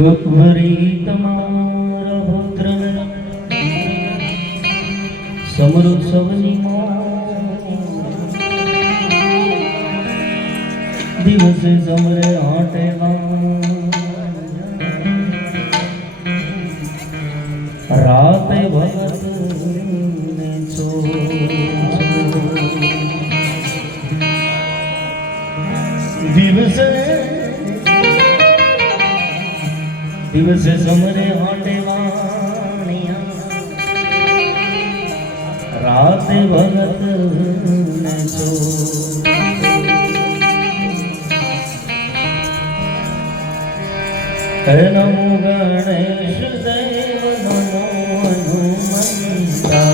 ગોપરી તમારા પુત્ર સમરૂ સવની દિવસે સમરે હાટે રાતે ભગત ને છો દિવસે દિવસે સમરે હાટે વાણિયા રાતે ભગત ને છો નમો ગણેશ દેવ નમો હનુમંતા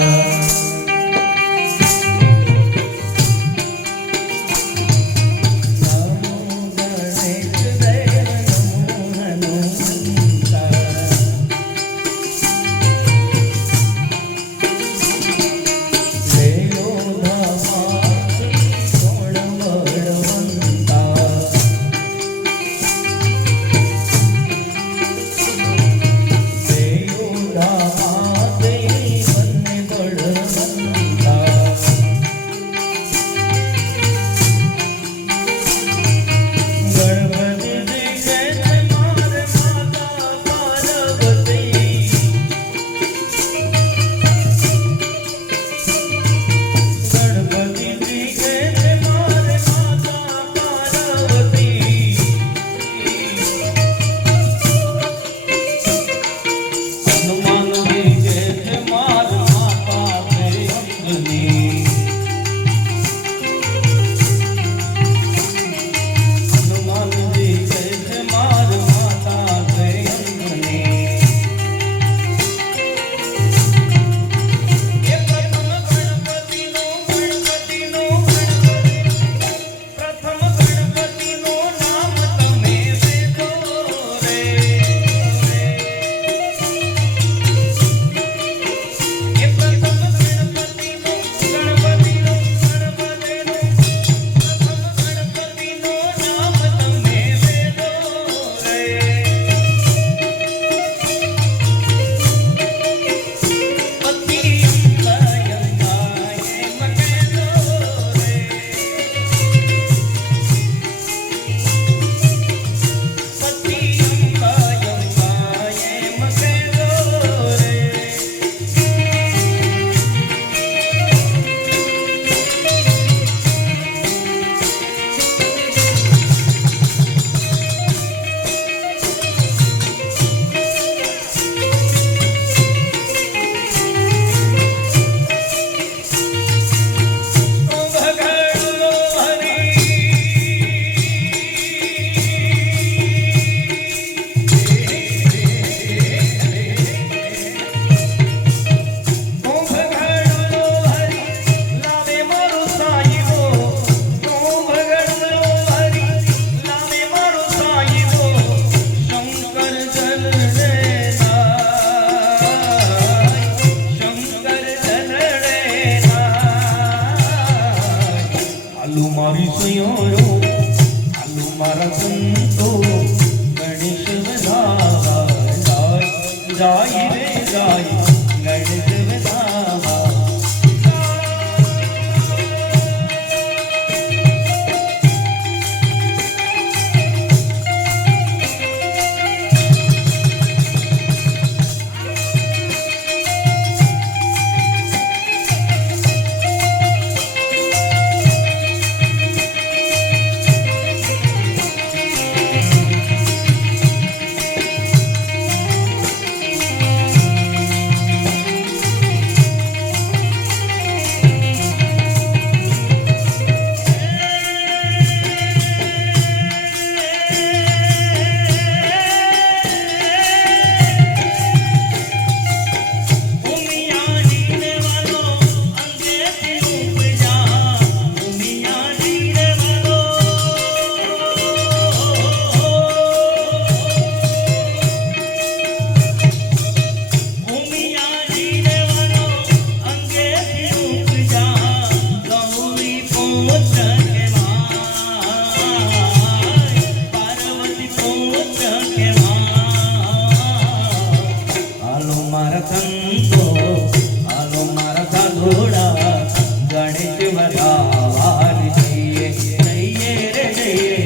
વધાવાન જઈએ જઈએ રે જઈએ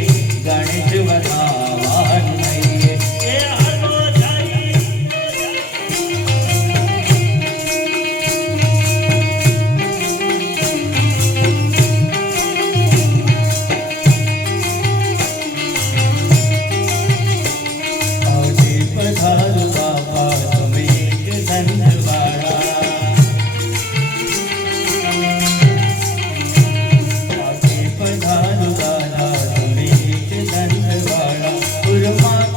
ગણેશ વધાવાન જઈએ એ હાલો જઈએ પધારો બાપા તમે એક ધનવાળા પધારો દાદા તમે એક ધનવાળા પુરમાં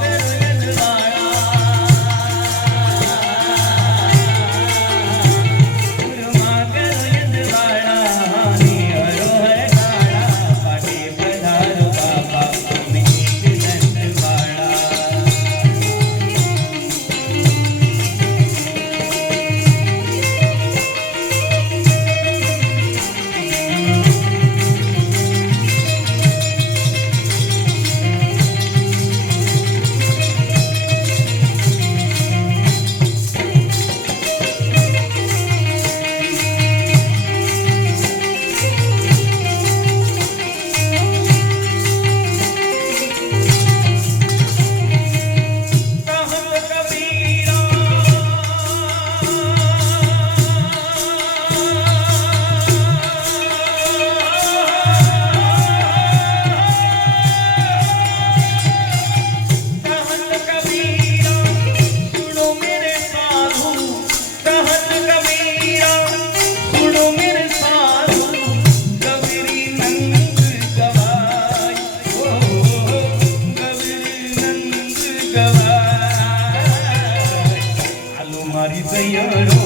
મારી સૈયરો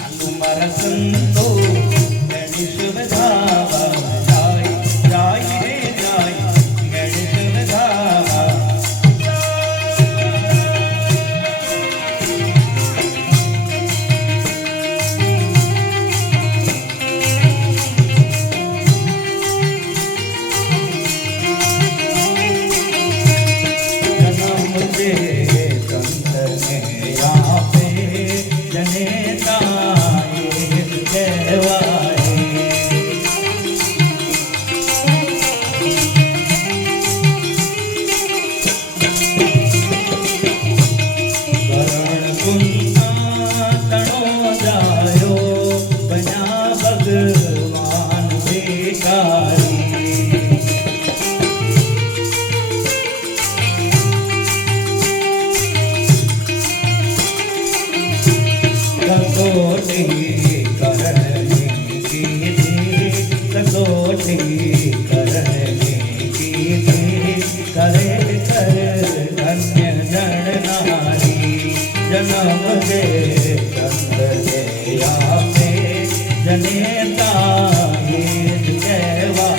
આલુ મારા સંતો ગણેશ વધાવા જાય જાય રે જાય ગણેશ વધાવા જન્મ દે કંદને આપે જનેતા એ કહેવાય કરણ કુંતા તણો જાયો બન્યા ભગવાન ભિખારી कसोटी करने की थी कसोटी करने की थी करे कर धन्य जन नारी जन्म दे चंद्र दे आपे जनेता ये कहवा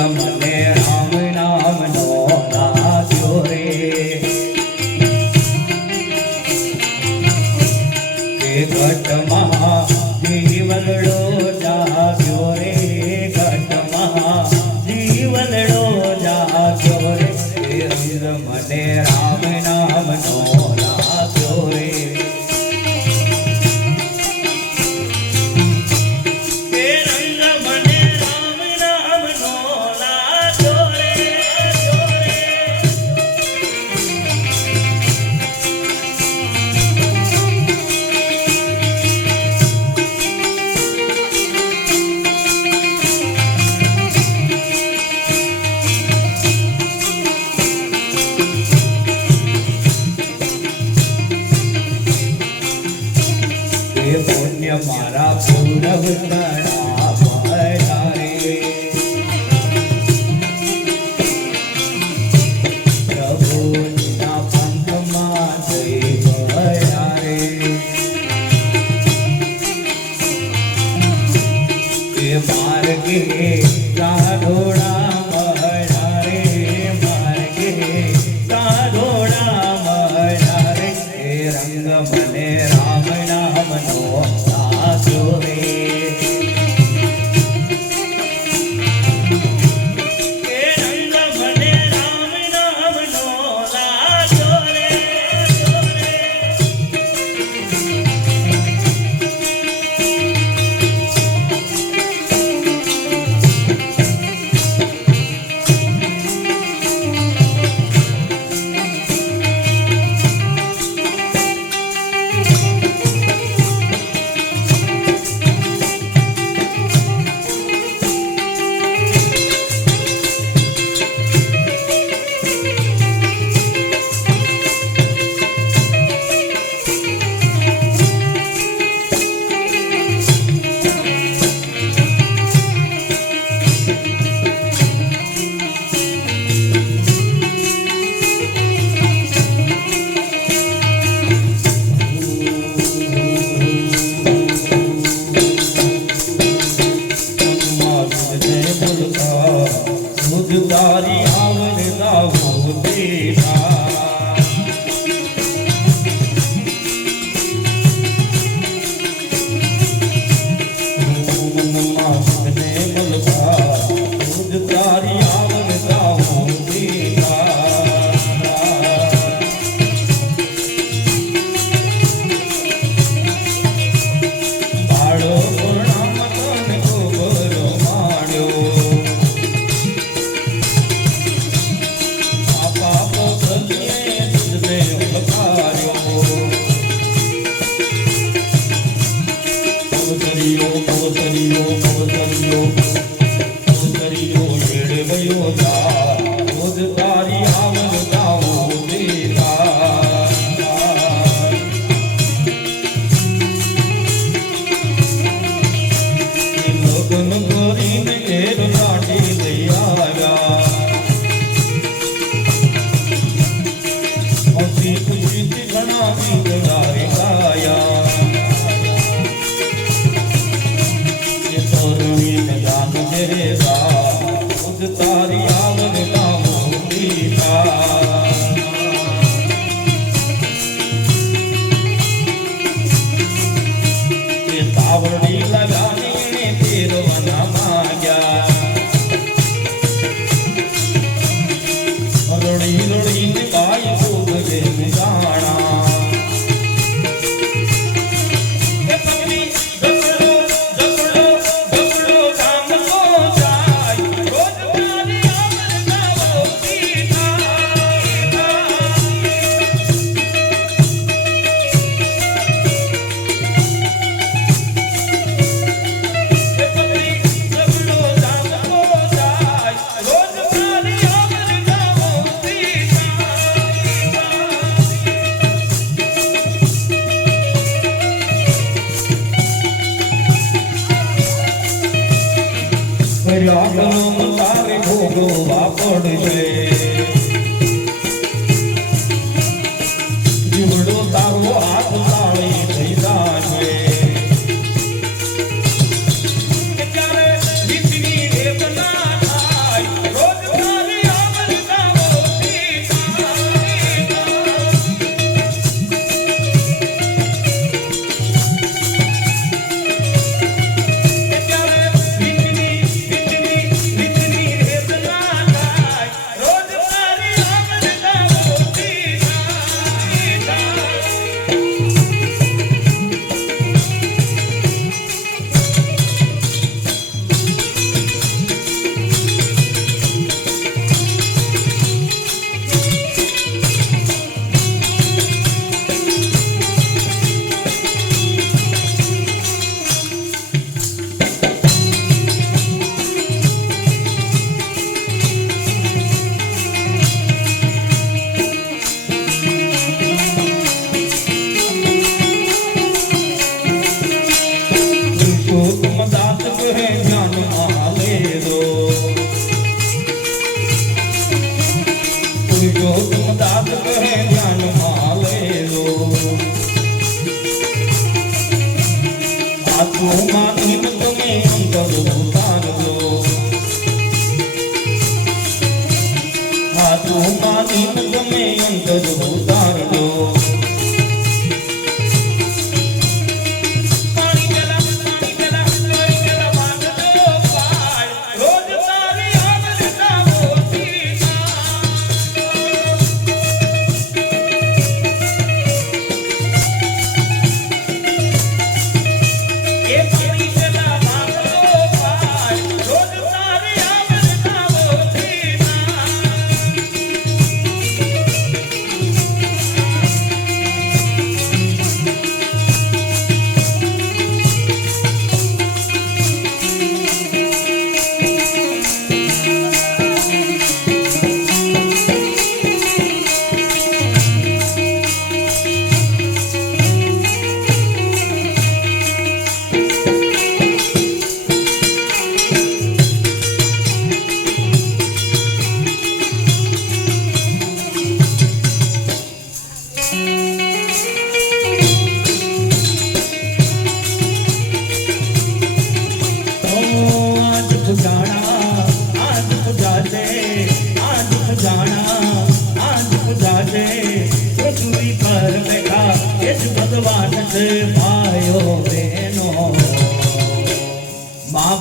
મને રામ નામનો લાગ્યો રે એ ઘટમાં જીવલડો જાગ્યો રે ઘટમાં જીવલડો જાગ્યો રે એ રંગ મને રામ નામનો લાગ્યો રે પુણ્ય મારા પૂરવ કરા ભયારે પ્રભુના પંથમાં જઈ ભયા રે એ માર્ગે સાધોડા મળ્યા રે માર્ગે સાધોડા મળ્યા રે એ રંગ મને રામ નામનો લાગ્યો રે એ રંગ મને રામ નામનો લાગ્યો રે તારી આવર લાવો દેખા માસને મલકા મુજ તારી આવર લાવો દેખા બાળો પૂર્ણમ તન ગોબરો માડ્યો તારી આવર ગાવો લગ્ન કરીને ઘેર લાડી લઈ આવ્યા હસી ખુશીથી ઘણા ગીત ગાયા તારી આવર લાવો દીધા એ તાવડી લગાવીને તેરવના માંગ્યા રડી રડીને ગાય ગોગલે ગાણા લાગણું તારે ભોગવવા પડશે જીવડો તારો હાથ તાળી થઈ જાશે ત્યારે રીતની વેદના થાય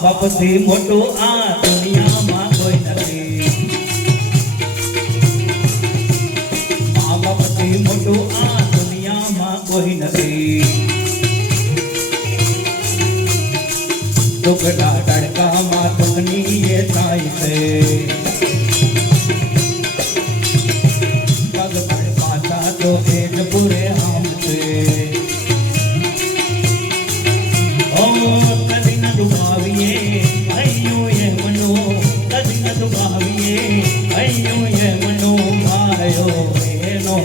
મા બાપથી મોટું આ દુનિયામાં કોઈ નથી. મા બાપથી મોટું આ દુનિયામાં કોઈ નથી. ટુકડા તડકામાં તકની એ થાય છે. પગ પડ પાછા તો એ જ પૂરે આમ છે. ઓ કદી ન દુભાવીએ અયું એ મનો, કદી ન દુભાવીએ અયું એ મનો ભાયો એનો.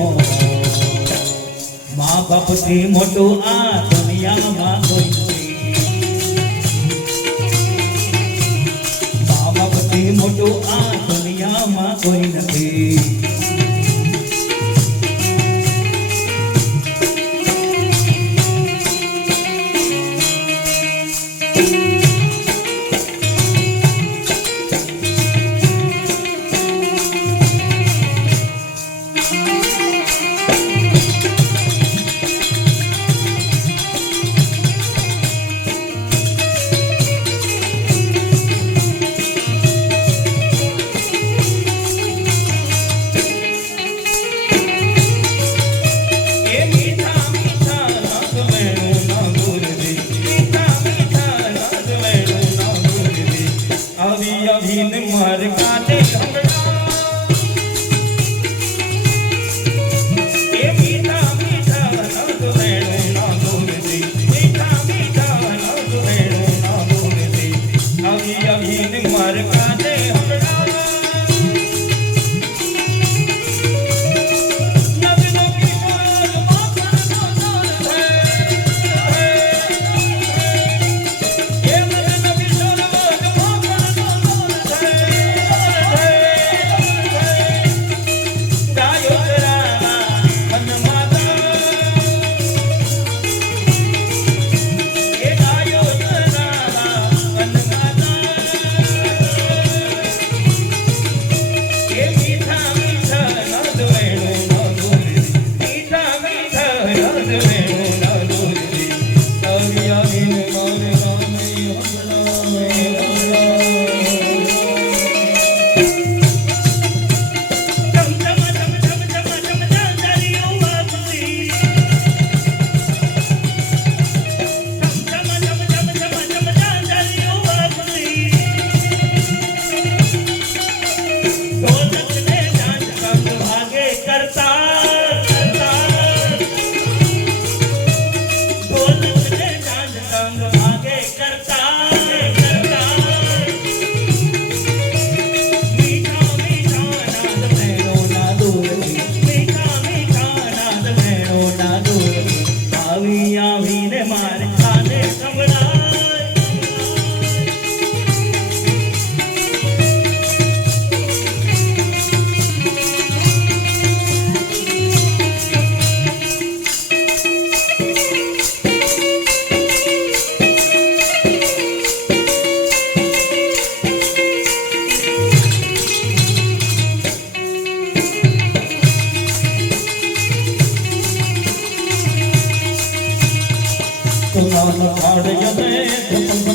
મા બાપથી મોટું આ દુનિયામાં કોઈ નથી. મા બાપથી મોટું આ દુનિયામાં કોઈ નથી. मर काटे ये मीठा मीठा नग वेणु ना दूरदी, मीठा मीठा नग वेणु ना दूरदी. अभी अभी मर काटे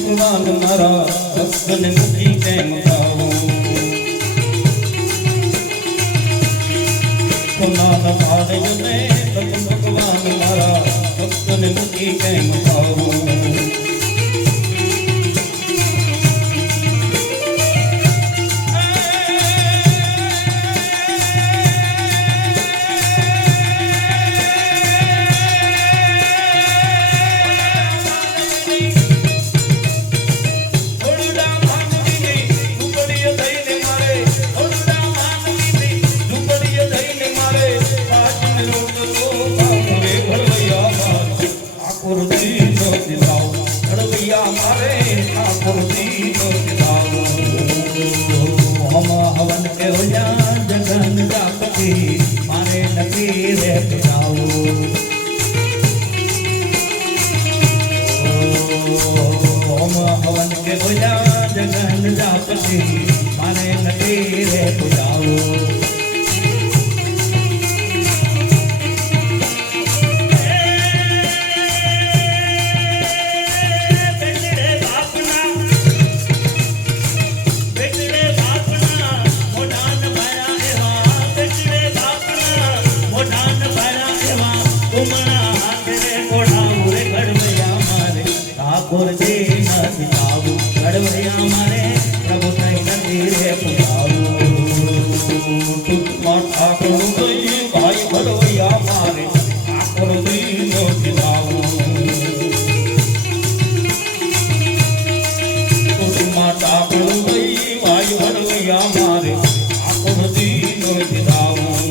ભગવાન મારા ભક્તને મૂકી કેમ ખાવું. ભગવાન મારા ભક્તને મૂકી કેમ ખાવું. હવન કે જગન જાપતિ મારે નથી રે પિતાઓ. હવન કે જગન જાપતિ મારે નથી રે પિતાઓ. તમારે પ્રભુ થઈ મંદિરે પુરાવું ટૂંકમાં ઠાકોર થઈ ભાઈ ભલવૈયા મારે ઠાકોર થઈ નો ખીલાવું ટૂંકમાં ઠાકોર થઈ ભાઈ ભલવૈયા મારે ઠાકોર થઈ નો ખીલાવું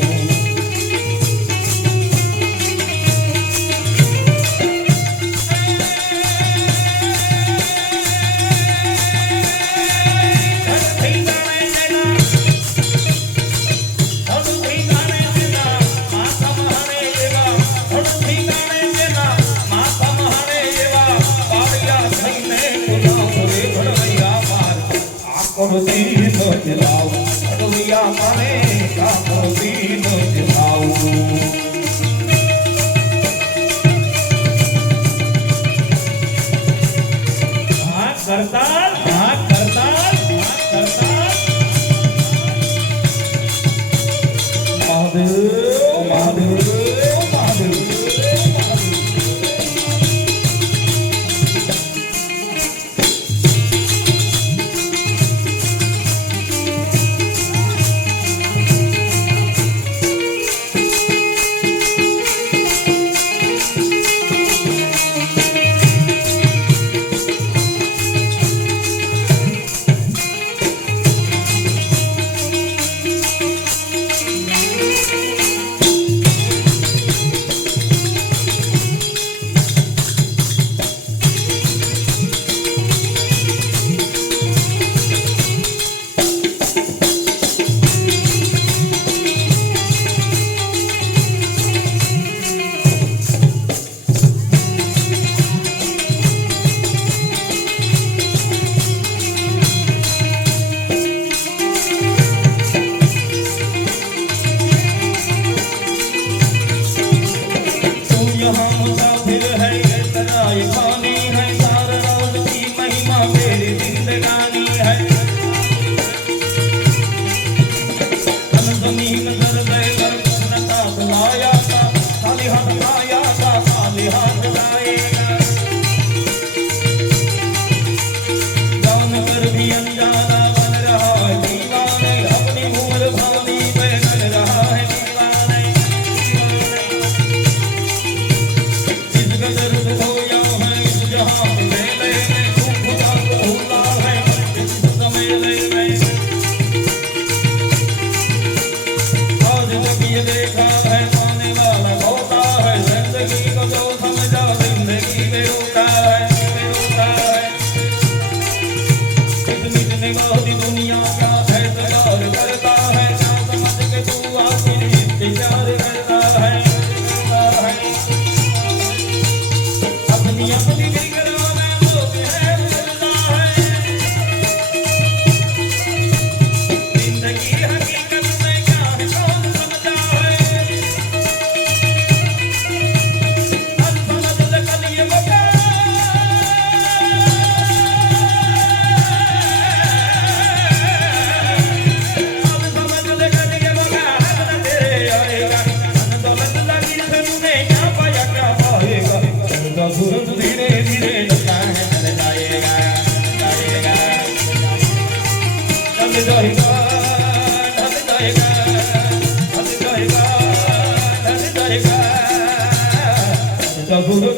નો જલાવ અડવિયા મારે કાપોતી નો જલાવ કરતાલ મહાદેવ મહાદેવ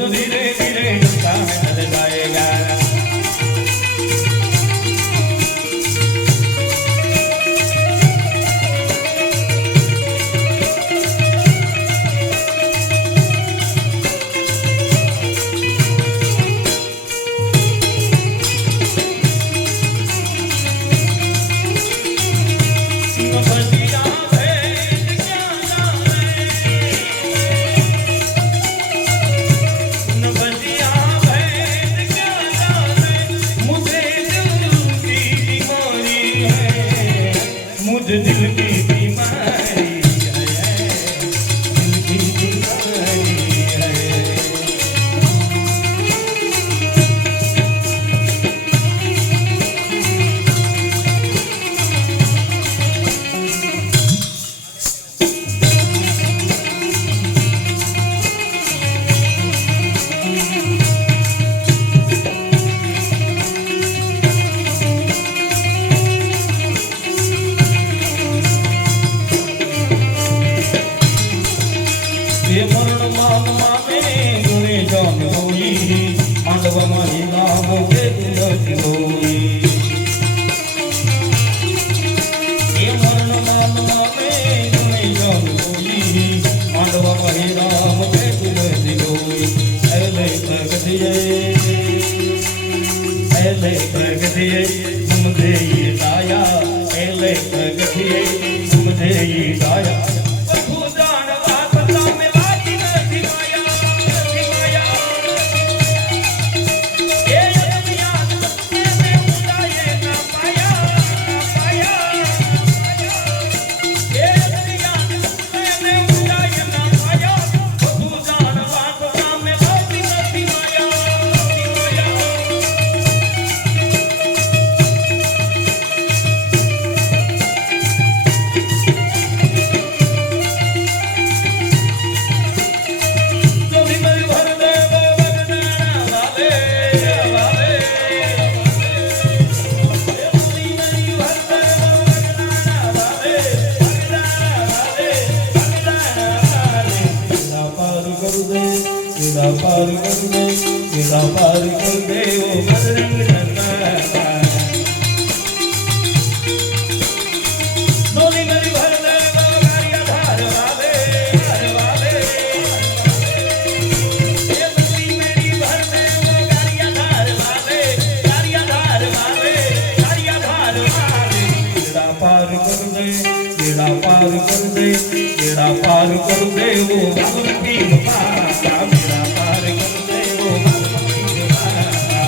धीरे धीरे ढलता है ढल जाएगा मुझे ये दाया एले गठिए मुझे ये दाया प्रभु जान बात में लागी नहीं माया ये दुनिया में उड़ाए ना पाया ये दुनिया में उड़ाए ना पाया प्रभु जान बात में लागी नहीं माया पार कर दे ओ बजरंग नंदा डोली मेरी भर दे वो गारिया धार वाले ये डोली मेरी भर दे वो गारिया धार वाले बेड़ा पार कर दे बेड़ा पार कर दे बेड़ा पार कर दे वो भगवती माता बेड़ा पार कर दे वो भगवती माता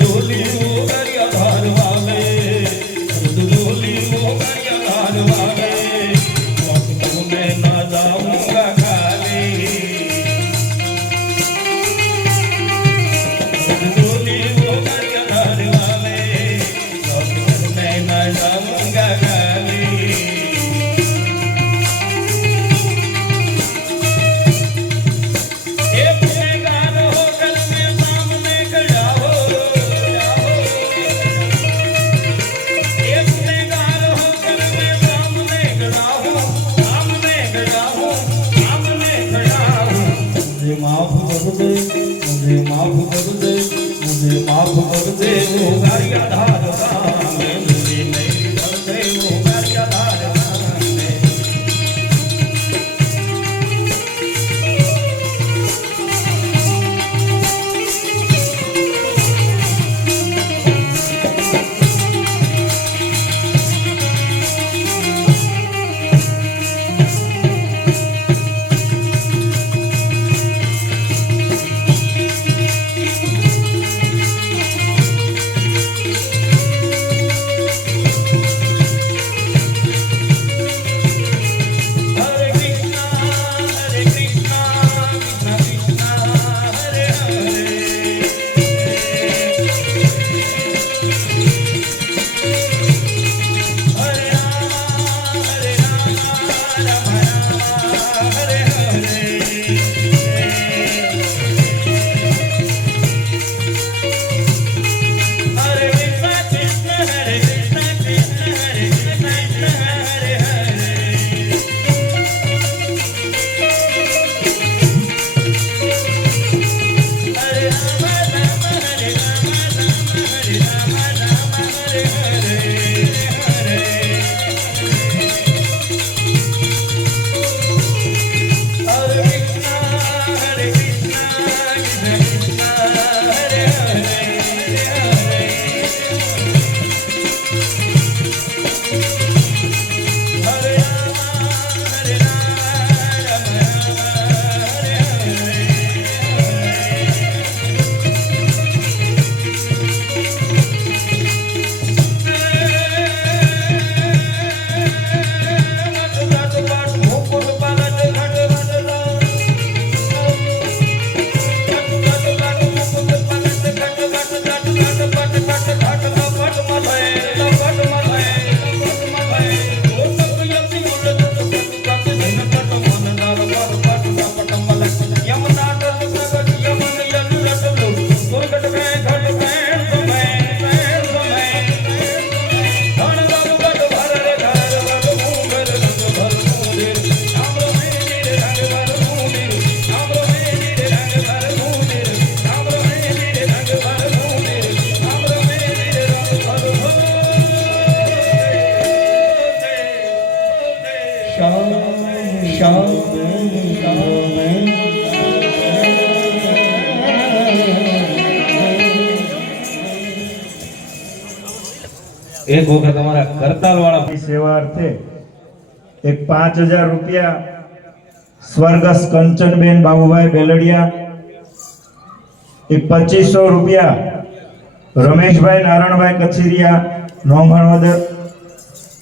डोली वो गरिया धार वाले डोली वो गरिया धार वाले मैं ना जाऊंगा खाली डोली वो गरिया धार वाले मैं ना जाऊंगा खाली माफ कर दे मुझे माफ कर दे मुझे माफ कर दे वो गारिया धार में मुझे नहीं कर दे वो गारिया धार में શ્યામ શ્યામ એક વખત તમારા કરતાલ વાળા સેવા અર્થે એક 5000 રૂપિયા સ્વર્ગસ્થ કંચનબેન બાબુભાઈ બેલડિયા, એક 2500 રૂપિયા રમેશભાઈ નારણભાઈ કચેરિયા નોંઘણવદર,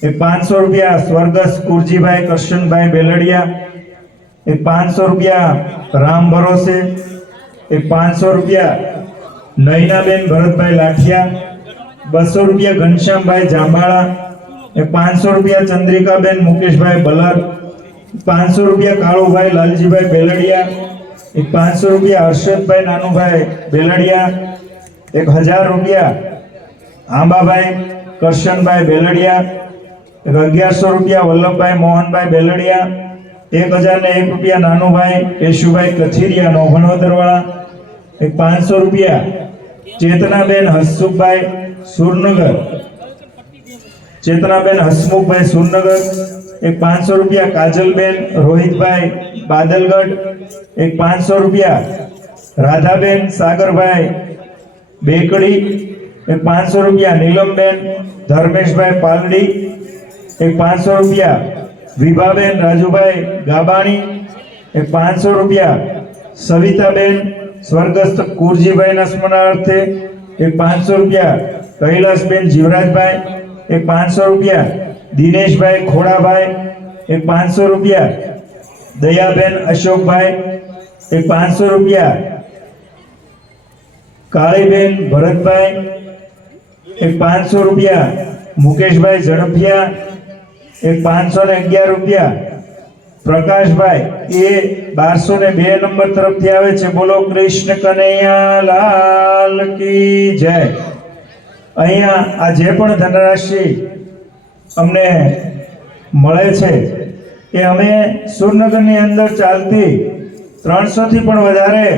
એક 500 રૂપિયા સ્વર્ગસ્થ કુરજીભાઈ કરશનભાઈ બેલડિયા, એક 500 રૂપિયા રામ ભરોસે, એક 500 રૂપિયા નયનાબેન ભરતભાઈ લાઠિયા, 200 રૂપિયા ઘનશ્યામભાઈ જાંબાળા, એક 500 રૂપિયા ચંદ્રિકાબેન મુકેશભાઈ બલર, 500 રૂપિયા કાળુભાઈ લાલજીભાઈ બેલડિયા, એક 500 રૂપિયા હર્ષદભાઈ નાનુભાઈ બેલડિયા, એક 1000 રૂપિયા આંબાભાઈ કરશનભાઈ બેલડિયા, એક 1100 રૂપિયા વલ્લભભાઈ મોહનભાઈ બેલડિયા, 1001 રૂપિયા નાનુભાઈ કેશુભાઈ કથિરિયા નોભણવદરવાળા, એક 500 રૂપિયા ચેતનાબેન હસમુખભાઈ સુરનગર, ચેતનાબેન હસમુખભાઈ સુરનગર, એક 500 રૂપિયા કાજલબેન રોહિતભાઈ બાદલગઢ, એક 500 રૂપિયા રાધાબેન સાગરભાઈ બેકડી, એક 500 રૂપિયા નીલમબેન ધર્મેશભાઈ પાલડી, એક 500 રૂપિયા વિભાબેન રાજુભાઈ ગાબાણી, એક 500 રૂપિયા સવિતાબેન સ્વર્ગસ્થ કુરજીભાઈના સ્મરણાર્થે, એક 500 રૂપિયા કૈલાસબેન જીવરાજભાઈ, એક 500 રૂપિયા દિનેશભાઈ ખોડાભાઈ, એક 500 રૂપિયા દયાબેન અશોકભાઈ, એક 500 રૂપિયા કાળીબેન ભરતભાઈ, એક 500 રૂપિયા મુકેશભાઈ ઝડફિયા, એક 511 રૂપિયા પ્રકાશભાઈ એ 1202 નંબર તરફથી આવે છે. બોલો કૃષ્ણ કનૈયા લાલ કી જય. અહીંયા આ જે પણ ધનરાશિ અમને મળે છે એ અમે સુરનગરની અંદર ચાલતી 300 થી પણ વધારે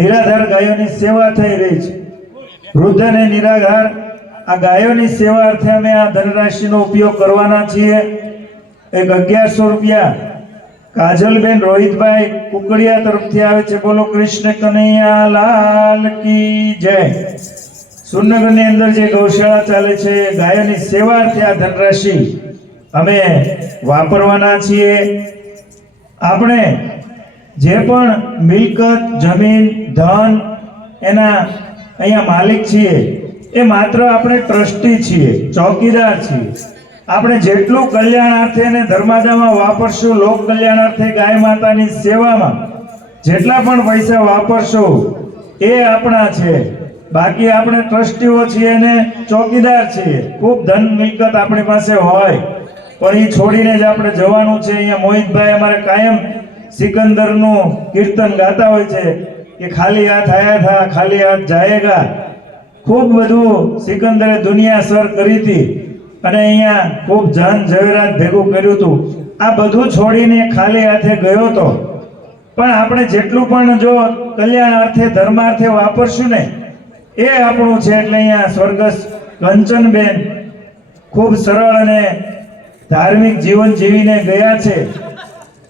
નિરાધાર ગાયોની સેવા થઈ રહી છે. વૃદ્ધ અને નિરાધાર આ ગાયોની સેવા અર્થે અમે આ ધનરાશિનો ઉપયોગ કરવાના છીએ. એક 1100 રૂપિયા કાજલબેન રોહિતભાઈ કુકડિયા તરફથી આવે છે. બોલો કૃષ્ણ કનૈયા લાલ કી જય. સુરનગરની અંદર જે ગૌશાળા ચાલે છે ગાયોની સેવા અર્થે આ ધનરાશિ અમે વાપરવાના છીએ. આપણે જે પણ મિલકત જમીન ધન એના અહીંયા માલિક છીએ એ માત્ર આપણે ટ્રસ્ટી છીએ, ચોકીદાર છીએ. આપણે જેટલું કલ્યાણાર્થે અને ધર્માદામાં વાપરશું, લોક કલ્યાણાર્થે ગાય માતાની સેવામાં જેટલા પણ પૈસા વાપરશું એ આપણા છે. બાકી આપણે ટ્રસ્ટીઓ છીએ અને ચોકીદાર છીએ. ખૂબ ધન મિલકત આપણી પાસે હોય પણ એ છોડીને જ આપણે જવાનું છે. અહીંયા મોહિતભાઈ અમારે કાયમ સિકંદરનું કીર્તન ગાતા હોય છે કે ખાલી હાથ આયા થા ખાલી હાથ જાયેગા. ખૂબ બધું સિકંદરે દુનિયા સર કરી હતી અને અહીંયા ખૂબ ધન ઝવેરાત ભેગું કર્યું હતું. આ બધું છોડીને ખાલી હાથે ગયો હતો. પણ આપણે જેટલું પણ જો કલ્યાણાર્થે ધર્માર્થે વાપરશું ને એ આપણું છે. એટલે અહીંયા સ્વર્ગસ્થ કંચનબેન ખૂબ સરળ અને ધાર્મિક જીવન જીવીને ગયા છે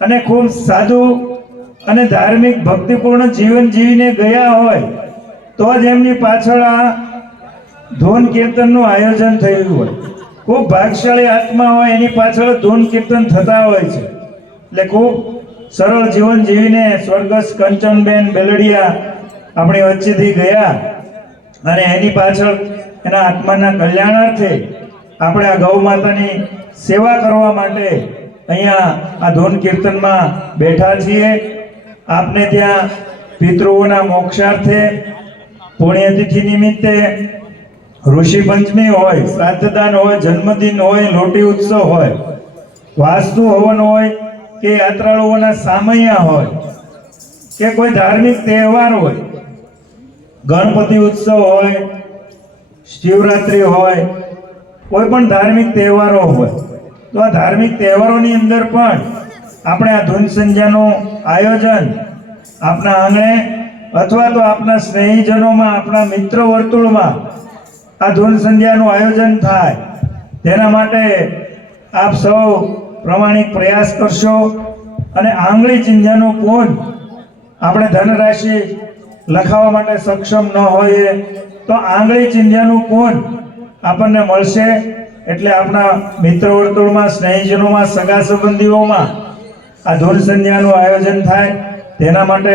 અને ખૂબ સાદું અને ધાર્મિક ભક્તિપૂર્ણ જીવન જીવીને ગયા હોય તો જ એમની પાછળ આ ધૂન કીર્તનનું આયોજન થયું હોય. ખૂબ ભાગશાળી આત્મા હોય એની પાછળ ધૂન કીર્તન થતા હોય છે. એટલે ખૂબ સરળ જીવન જીવીને સ્વર્ગસ્થ કંચનબેન બેલડિયા આપણી વચ્ચેથી ગયા અને એની પાછળ એના આત્માના કલ્યાણાર્થે આપણે આ ગૌ માતાની સેવા કરવા માટે અહીંયા આ ધૂન કીર્તનમાં બેઠા છીએ. આપને ત્યાં પિતૃઓના મોક્ષાર્થે પુણ્યતિથિ નિમિત્તે ઋષિ પંચમી હોય, શ્રાદ્ધદાન હોય, જન્મદિન હોય, લોટી ઉત્સવ હોય, વાસ્તુ હવન હોય કે યાત્રાળુઓના સામૈયા હોય કે કોઈ ધાર્મિક તહેવાર હોય, ગણપતિ ઉત્સવ હોય, શિવરાત્રિ હોય, કોઈ પણ ધાર્મિક તહેવારો હોય તો આ ધાર્મિક તહેવારોની અંદર પણ આપણે આ ધૂન સંધ્યાનું આયોજન આપણા આંગણે અથવા તો આપણા સ્નેહીજનોમાં, આપણા મિત્ર વર્તુળમાં આ ધૂન સંધ્યાનું આયોજન થાય. તેના માટે આપ સૌ પ્રમાણિક પ્રયાસ કરશો અને આંગળી ચિંધ્યાનું પૂન આપણે ધનરાશિ લખાવવા માટે સક્ષમ ન હોઈએ તો આંગળી ચિંધ્યાનું પૂન આપણને મળશે. એટલે આપણા મિત્ર વર્તુળમાં, સ્નેહીજનોમાં, સગા સંબંધીઓમાં આ ધૂન સંધ્યાનું આયોજન થાય તેના માટે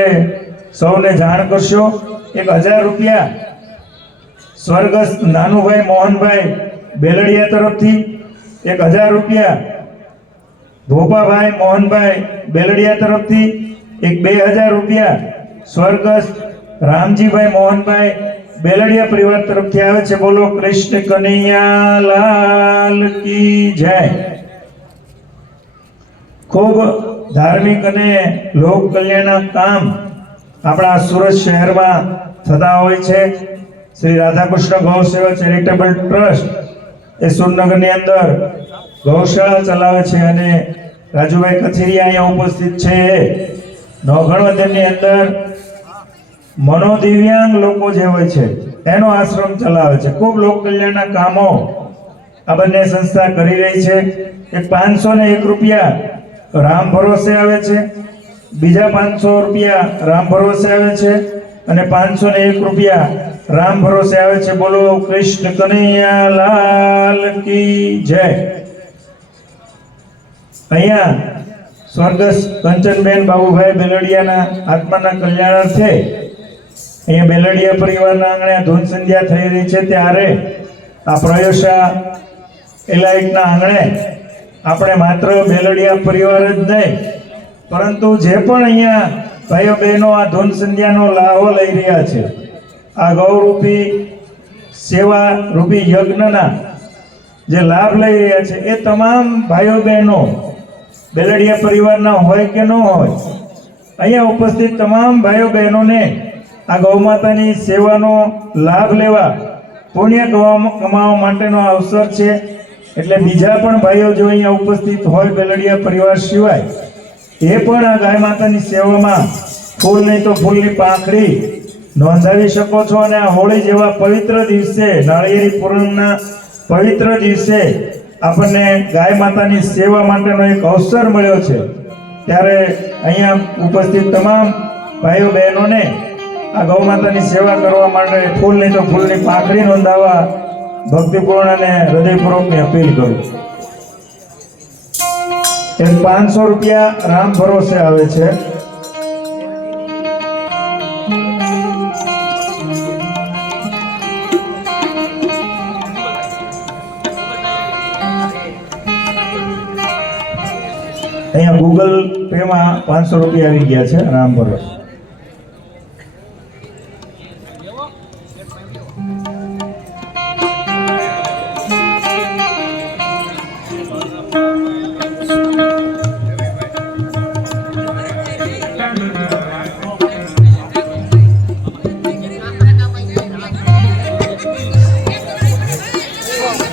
સૌને જાણ કરશો. 1000 રૂપિયા સ્વર્ગસ્થ નાનુભાઈ મોહનભાઈ બેલડિયા તરફથી, 1000 રૂપિયા ભોપાભાઈ મોહનભાઈ બેલડિયા તરફથી, 2000 રૂપિયા સ્વર્ગસ્થ રામજીભાઈ મોહનભાઈ બેલડિયા પરિવાર તરફથી આવે છે. બોલો કૃષ્ણ કનૈયા લાલ કી જય. ખૂબ ધાર્મિક અને લોક કલ્યાણના કામ આપણા સુરત શહેરમાં થતા હોય છે. શ્રી રાધાકૃષ્ણ ગૌ સેવા ચેરિટેબલ ટ્રસ્ટ એ સુરનગરની અંદર ગૌશાળા ચલાવે છે અને રાજુભાઈ કથિરિયા અહીંયા ઉપસ્થિત છે. નવઘણવદરની અંદર મનોદિવ્યાંગ લોકો જે હોય છે એનો આશ્રમ ચલાવે છે. ખૂબ લોક કલ્યાણના કામો આ બંને સંસ્થા કરી રહી છે. 501 રૂપિયા રામ ભરોસે આવે છે, બીજા 500 રૂપિયા રામ ભરોસે આવે છે અને 501 રૂપિયા રામ ભરોસે આવે છે. બોલો કૃષ્ણ કનૈયા લાલ કી જય. અહીંયા સ્વર્ગસ્થ કંચનબેન બાબુભાઈ બેલડિયાના આત્માના કલ્યાણાર્થે અહીંયા બેલડિયા પરિવારના આંગણે ધૂન સંધ્યા થઈ રહી છે. ત્યારે આ પ્રયોશા એલાઇટના આંગણે આપણે માત્ર બેલડિયા પરિવાર જ નહીં પરંતુ જે પણ અહીંયા ભાઈઓ બહેનો આ ધૂન સંધ્યાનો લાહો લઈ રહ્યા છે, આ ગૌરૂપી સેવા રૂપી યજ્ઞના જે લાભ લઈ રહ્યા છે, એ તમામ ભાઈઓ બહેનો બેલડિયા પરિવારના હોય કે ન હોય, અહીંયા ઉપસ્થિત તમામ ભાઈઓ બહેનોને આ ગૌમાતાની સેવાનો લાભ લેવા, પુણ્ય કમાવા માટેનો અવસર છે. એટલે બીજા પણ ભાઈઓ જો અહીંયા ઉપસ્થિત હોય બેલડિયા પરિવાર સિવાય, એ પણ આ ગાય માતાની સેવામાં ફૂલ નહીં તો ફૂલની પાંખડી નોંધાવી શકો છો. અને આ હોળી જેવા પવિત્ર દિવસે, નાળિયેરી પૂનમના પવિત્ર દિવસે આપણને ગાય માતાની સેવા માટેનો એક અવસર મળ્યો છે. ત્યારે અહીંયા ઉપસ્થિત તમામ ભાઈઓ બહેનોને આ ગૌ માતાની સેવા કરવા માટે ફૂલ નહીં તો ફૂલની પાંખડી નોંધાવવા ભક્તિપૂર્ણ અને હૃદયપૂર્વકની અપીલ કરું. 500 રૂપિયા રામ ભરોસે આવે છે. અહીંયા ગૂગલ પે માં 500 રૂપિયા આવી ગયા છે રામ ભરોસે.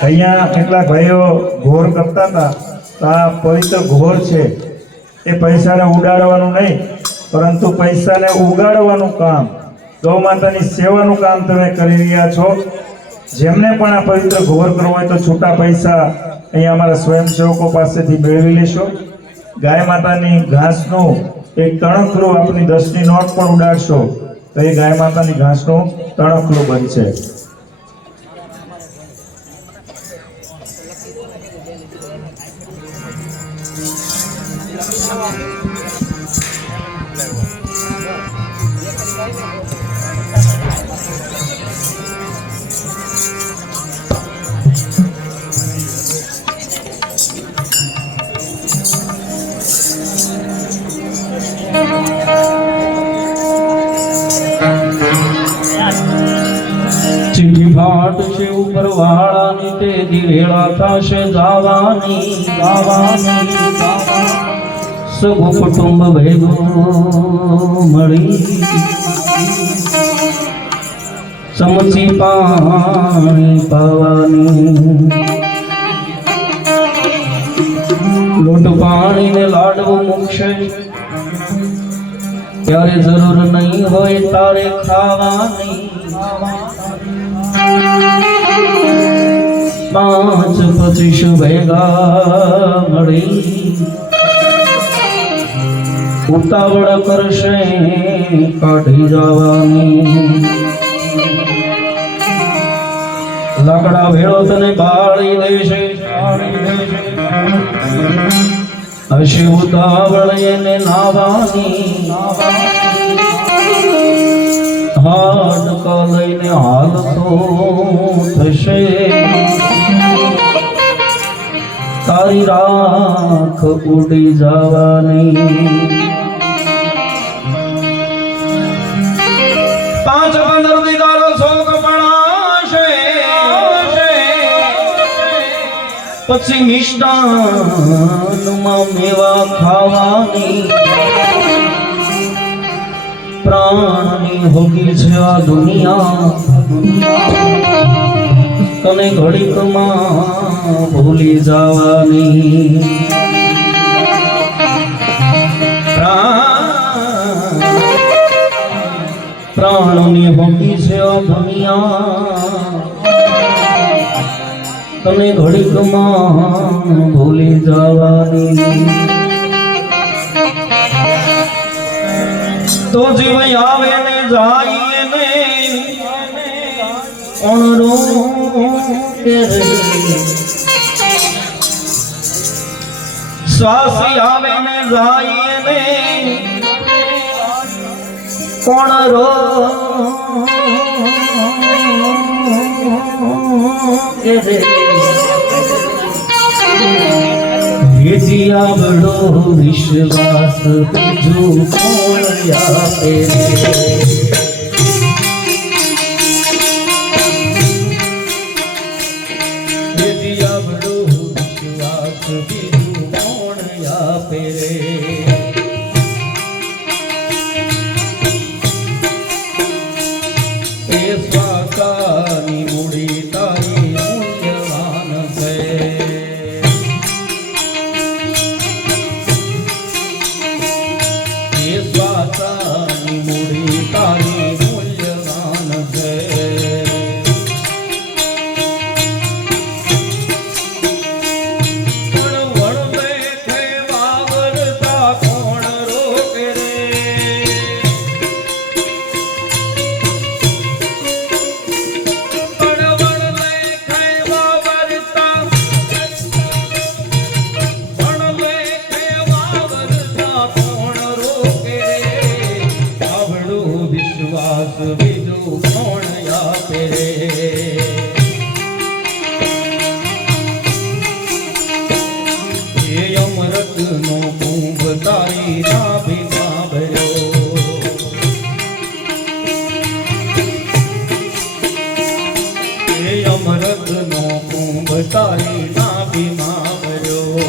અહીંયા કેટલાક ભાઈઓ ઘોર કરતા હતા, તો આ પવિત્ર ઘોર છે એ પૈસાને ઉડાડવાનું નહીં પરંતુ પૈસાને ઉગાડવાનું કામ, ગૌ માતાની સેવાનું કામ તમે કરી રહ્યા છો. જેમને પણ આ પવિત્ર ઘોર કરવો હોય તો છૂટા પૈસા અહીંયા અમારા સ્વયંસેવકો પાસેથી મેળવી લેશો. ગાય માતાની ઘાસનું એક તણખલું, આપની 10ની નોટ પણ ઉડાડશો તો એ ગાય માતાની ઘાસનું તણખલું બનશે. ચીઠી ફાટશે ઉપર વાળાની, તે દિવેળા થશે ગાવાની ગાવાની. સગું કુટુંબ ભેગું મળી સમસી પાણી પાવાની. લોટ પાણી ને લાડવું મૂકશે ત્યારે જરૂર નહીં હોય તારે ખાવાની. પાંચ 25 ભેગા મળી ઉતાવળ કરશે કાઢી જવાની લાકડા ભેળો તને બાળી દેશે હશે ઉતાવળ એને નાવાની હાડકા લઈને હાલતો થશે તારી રાખ ઉડી જવાની 5-15 દીદારો શોક પડાશે પછી મિષ્ટાનમાં મેવા ખાવાની પ્રાણની હોગી છે આ દુનિયા તને ઘડીકમાં ભૂલી જવાની પ્રાણની હોગી છે આ દુનિયા તને ઘડીકમાં ભૂલી જવાની તો જીવ આવે ને જાય ને ઓણરો શ્વાસ આવે ને જાય ને કોણ રો વેજી આવડો વિશ્વાસ બીજું કોણ આપે વેજી આવડો વિશ્વાસ બીજું કોણ આપે રે એ સ્વાતાની મૂડી તારી મૂલ્યવાન છે એ સ્વાતાની મૂડી તારી મૂલ્યવાન છે પણ વણવે છે વાવરતા કોણ રોકે રે વિશ્વાસ બીજું કોણ આપે રે એ અમૃતનો કુંભ તારી નાભીમાં ભર્યો એ અમૃતનો કુંભ તારી નાભીમાં ભર્યો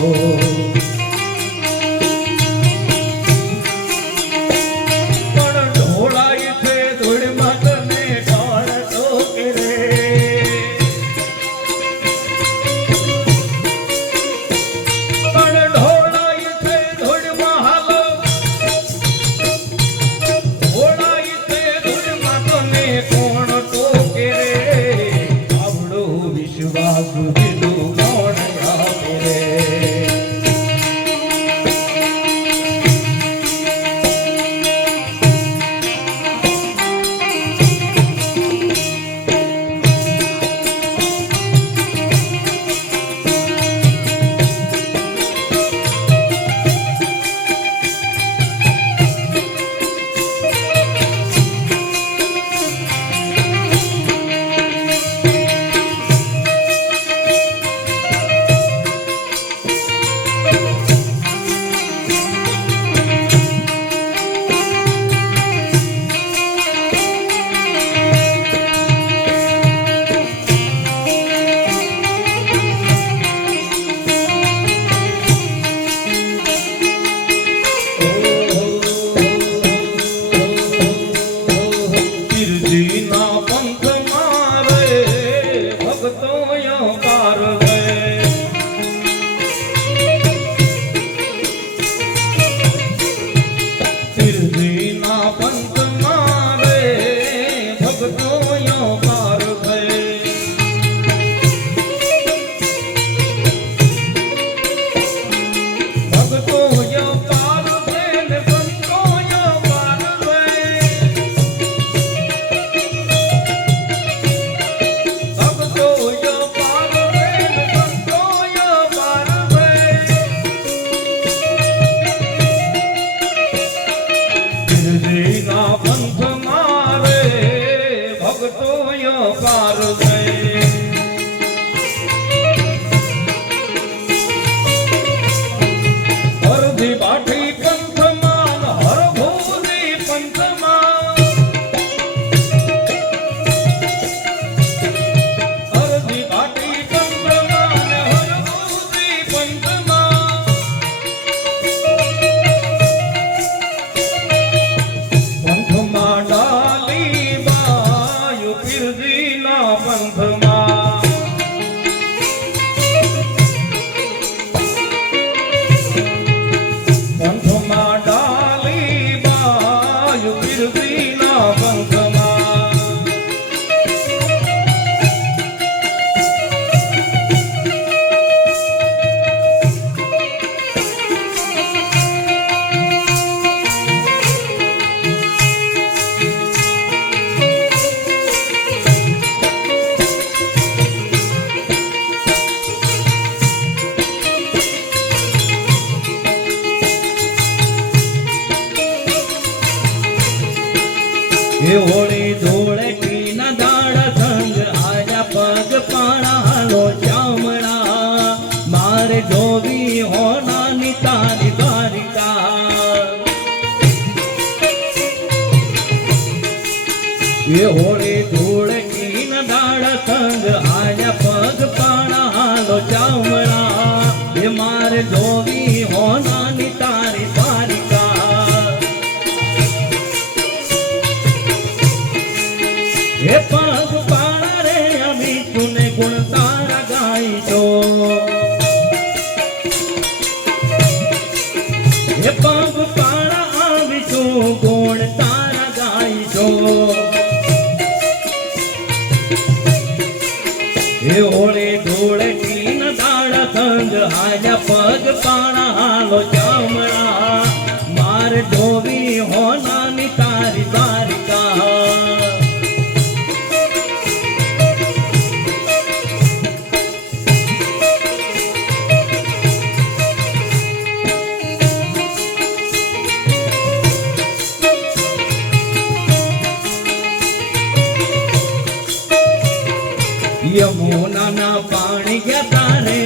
વિશ્વાસ બીજું કોણ એ હોળી ધૂળેટી ના દાડા સંગ આજા પગ પાણા હાલો ચામડા મારે જોવી હોનાની તારી દ્વારિકા એ હોળી ધૂળેટી ના દાડા સંગ આજા પગ પાણા હાલો ચામડા એ મારે જોવી હોનાની તારી દ્વારિકા એ પગ પાણા રે અભી તુને ગુણ તારા ગાઈ છો એ પગ પાણા આવી છું ગુણ તારા ગાઈ છો એ હોળી ધૂળેટી ના દાડા સંગ આજા પગ પાણા હાલો ચામડા મારે ધોવી હોનાની તારી દ્વારિકા યમુના ના પાણી ગયા તારે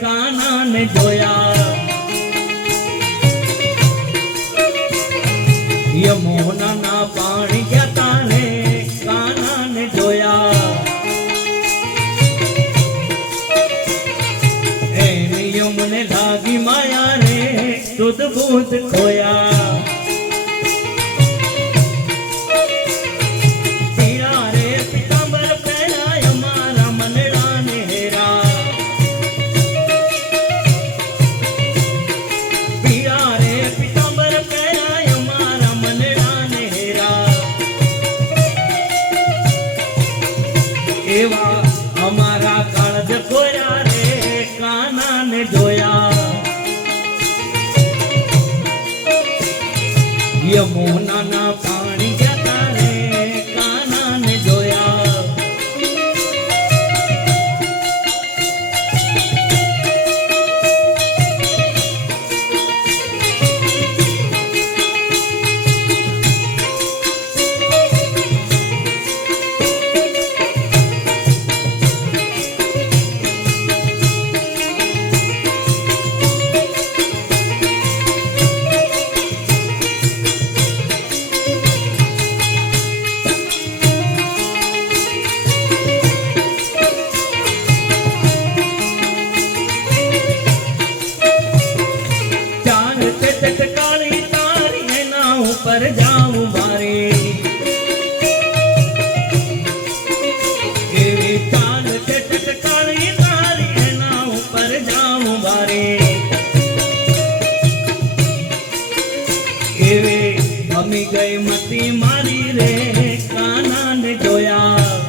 કાના ને જોયા યમુના ના પાણી ગયા તારે કાના ને જોયા એની યમને લાગી માયા રે દૂધ બૂધ ખોયા એવા અમારા કાળજ કોયા રે કાના ને જોયા યમુના ના પાણી ગયા રે કાના ને જોયા કાળી તારી એના ઉપર જાઉં મારે એવી ચાલ ચટ કાળી તારી એના ઉપર જાઉં મારે એવી અમી ગઈ મતી મારી રે કાના ને જોયા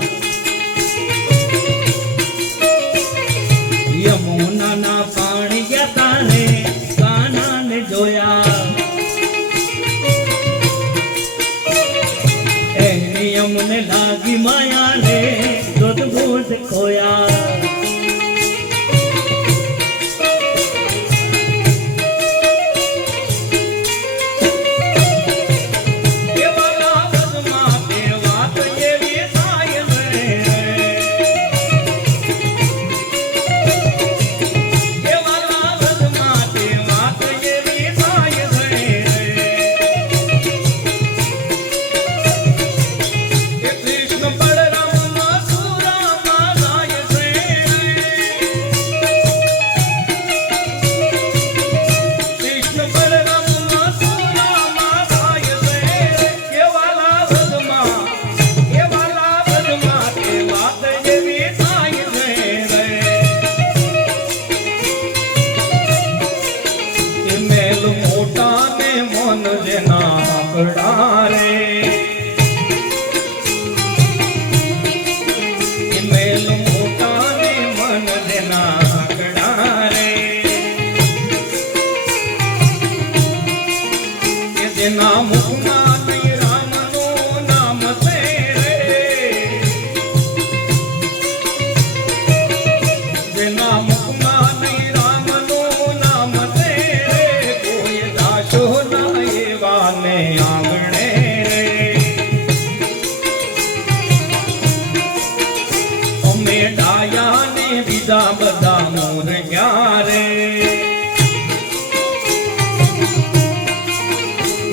યમુના ના પાણી ગયા તારે કાના ને જોયા એની અમને લાગી માયા રે દૂધ બૂધ ખોયા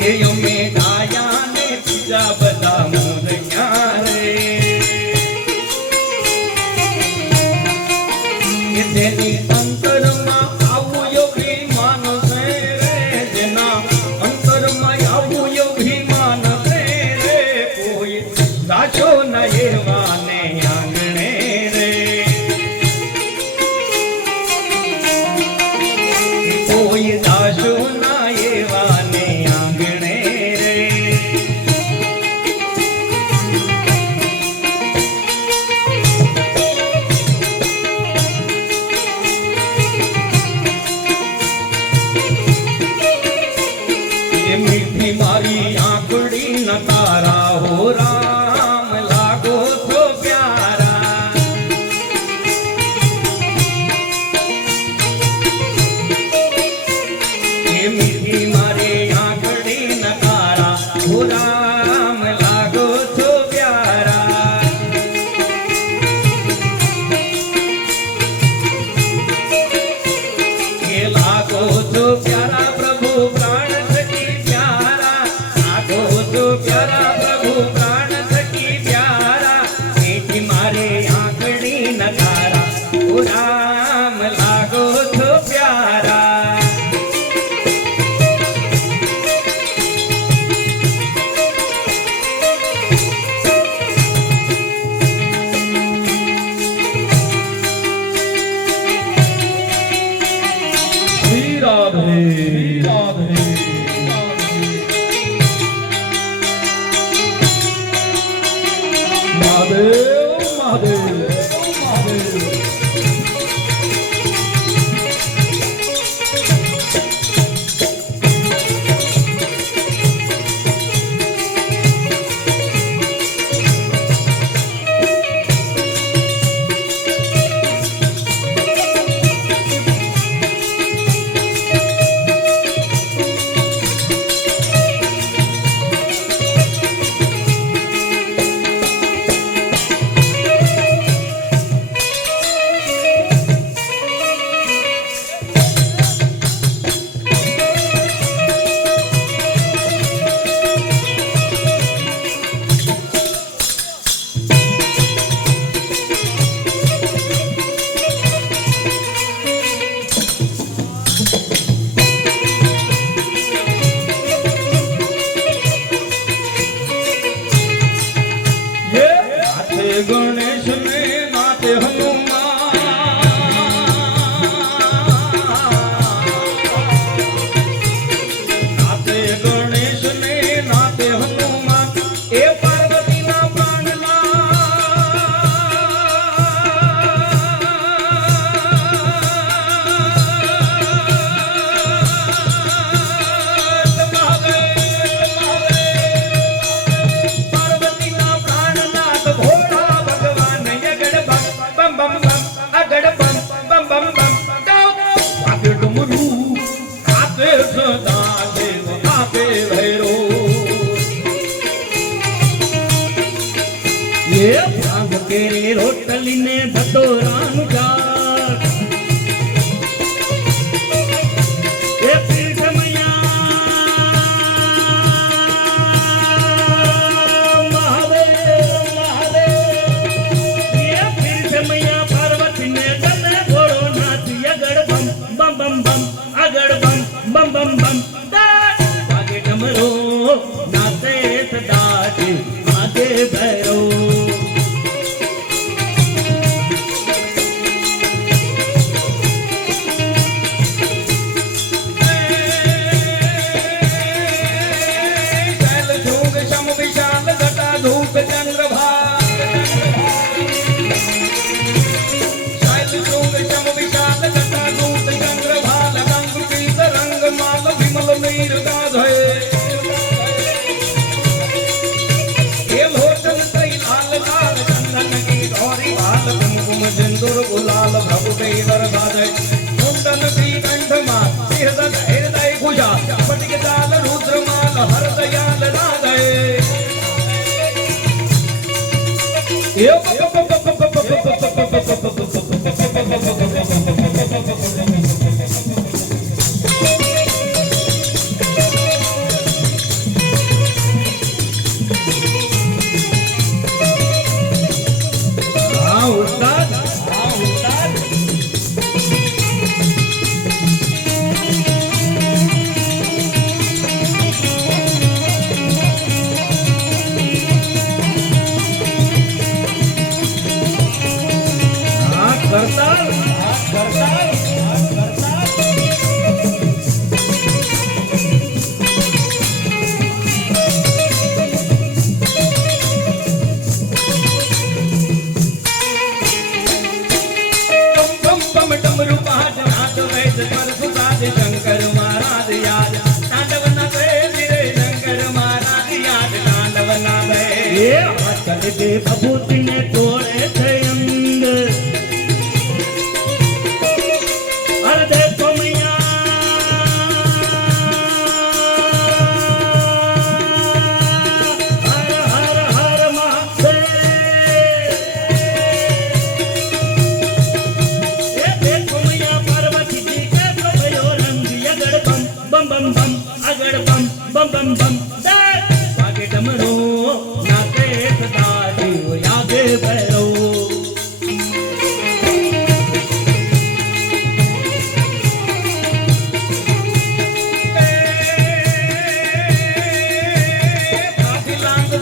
એ અમે ગાયા ને બીજા બધા મોરયા રે એ તેની અંતરમાં આવું અભિમાન છે રે જેના અંતરમાં આવું અભિમાન છે રે કોઈ સાચો ન એવાને આંગણે રે કોઈ દાશો ના એવાને આંગણે રે એ મીઠી મારી આંખડી ન તારા હો રામ લાગો છો પ્યારા એ મીઠી મારી આંખડી ન તારા હો રામ લાગો છો પ્યારા એ લાગો છો પ્યારા પ્રભુ પ્રાણ થકી પ્યારા લાગો છો પ્યારા પ્રભુ પ્રાણ થકી પ્યારા મીઠી મારી આંખડી ન તારા હો રામ લાગો છો પ્યારા श्री राधे राधे महादेव महादेव महादेव नाचे गणेश ने नाचे हनुमान नाचे गणेश ने नाचे हनुमान ए पार्वती ना प्राणला पार्वती ना प्राणनाथ भोला भगवान अगड़ बम बम बम बम अगड़ बम बम बम बम आगे डमरू आगे सदा देव आगे भैरो ये भांग के रोटली ने भदोरान जा ये पीठ मैया भैरो शैल शृंग शम विशाल घटा धूप चंद्रभा शैल शृंग शम विशाल घटा धूप चंद्रभाल गंग पीत रंग माल विमल मीर गाधे सिंदूर गुलाल प्रभु देवर बाधे कुंदन श्रीकंठ माल हृदय भुजा पटिक जाल रुद्र माल हर दयाल राधे એ હાથ દે ભભૂતિ ને તોડે છે અંગ અરે દેખો bum bum bum वागे डमरो नाचे सदा जीव यागे भैरो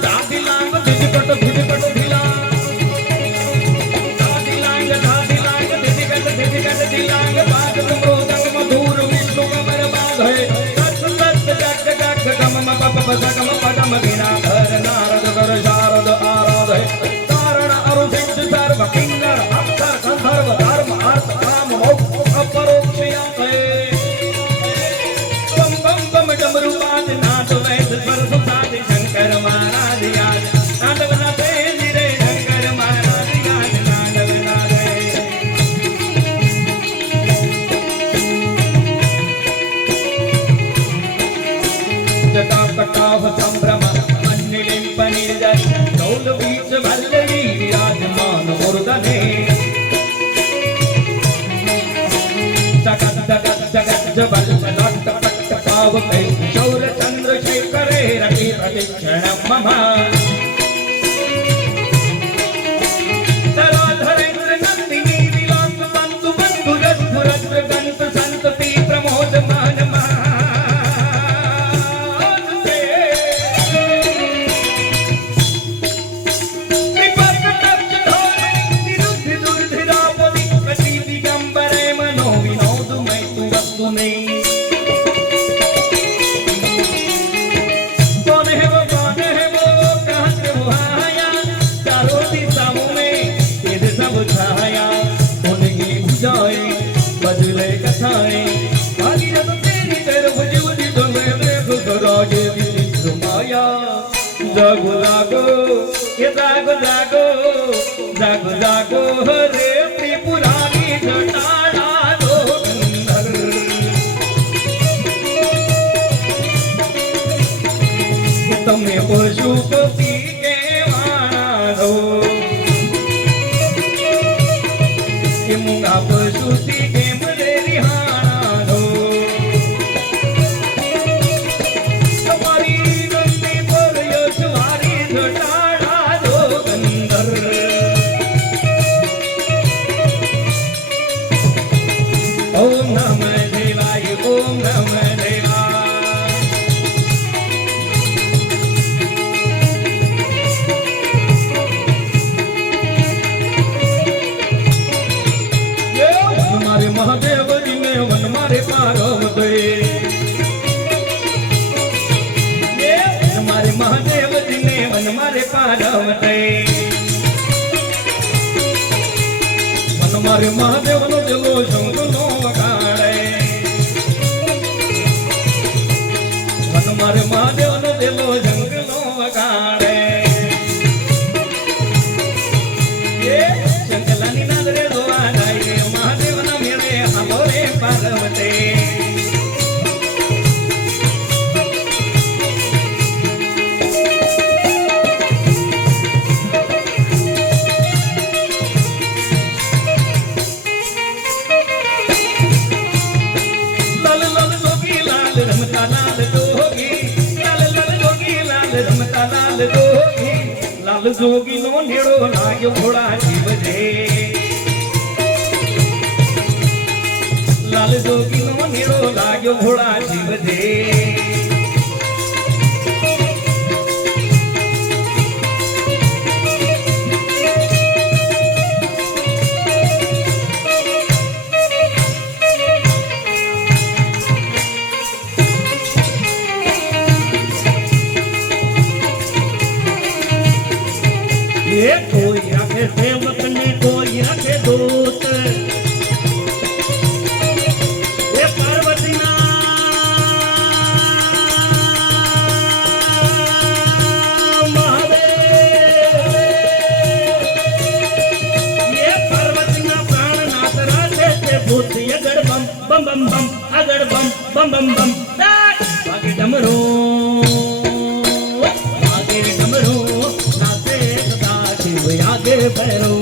दादी लांग धिजपट धिला दादी लांग धिजगट धिलांग बाज मृदंग मधुर विष्णु कमर बाध है गम पदम गिनाधर नारद कर शारद आराध कारण अरुषित सर्व किन्नर अक्षर गंधर्व धर्म अर्थ काम मोक्ष अपरोक्ष बम बम बम डमरू बाज नाथ वैद स्वर सुसाद शंकर महाराज याद नाटक नाथे निरे शंकर महाराज याद नाटक नाथे जटा कटाव संभ्रम अन्निलिंप निर्जर कौल बीच भल्लरी विराजमान मुर्दने जगत जगत जगत जबल लट पट पाव पे शौर चंद्रशेखरे रति प्रतिक्षण मम धराधरेन्द्र नंदिनी विलास बंधु बंधु रघु रघु गंत संतति प्रमोद मान बदले कथाएं भागीरथ तेरी तरफ जुदी तुम्हें देखो राजे विचित्र माया जागो जागो ये जागो जागो जागो जागो हरे त्रिपुरारी जटाला दो गंधर तुम्हें पशुपति के मानो मुंगा पशुति के मरे रिहानो तुम्हारी गंदी पर यशवारी जटाड़ा दो गंधर ओम नमः देवाय ओम नमः देवाय महादेव जी ने वन मारे पार्वती हमारे महादेव जी ने वन मारे पार्वती वन मारे महादेव नो दिलो शंख नो वगाड़े वन मारे महादेव नो दिलो शंख नो वगाड़े शंकलानी नादरे दो आए महादेव पार्वती लाल लाल जोगी लाल रमता लाल जोगी लाल लाल जोगी लाल रमता लाल जोगी लाल जोगी नो नेड़ो लाग्यो घोड़ा जीव जे लाल जोगी नो नेड़ो लाग्यो घोड़ा जीव दे ये कोई रखे सेवक ने कोई रखे दूत महादेव डमरू आगे डमरू नाचे सदा शिव आगे भैरो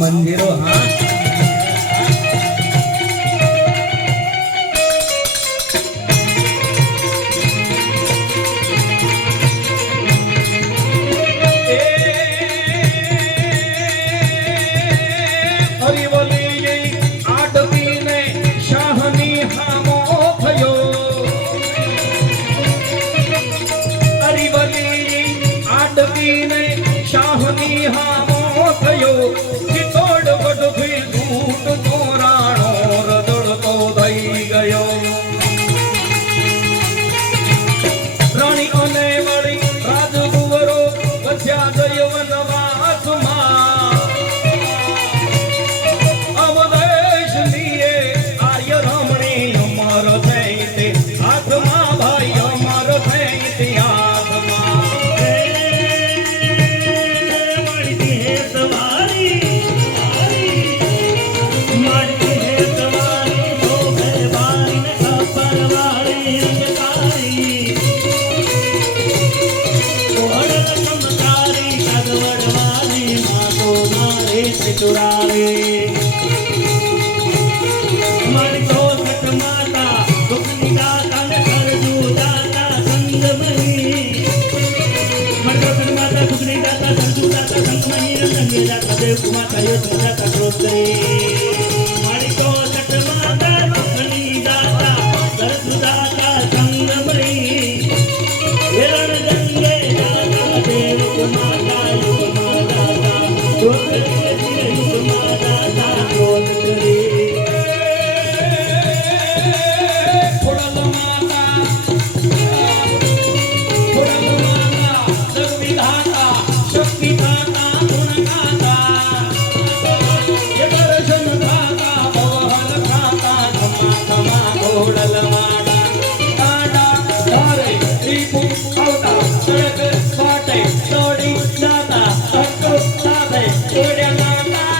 मंदिरो हाँ Thank you.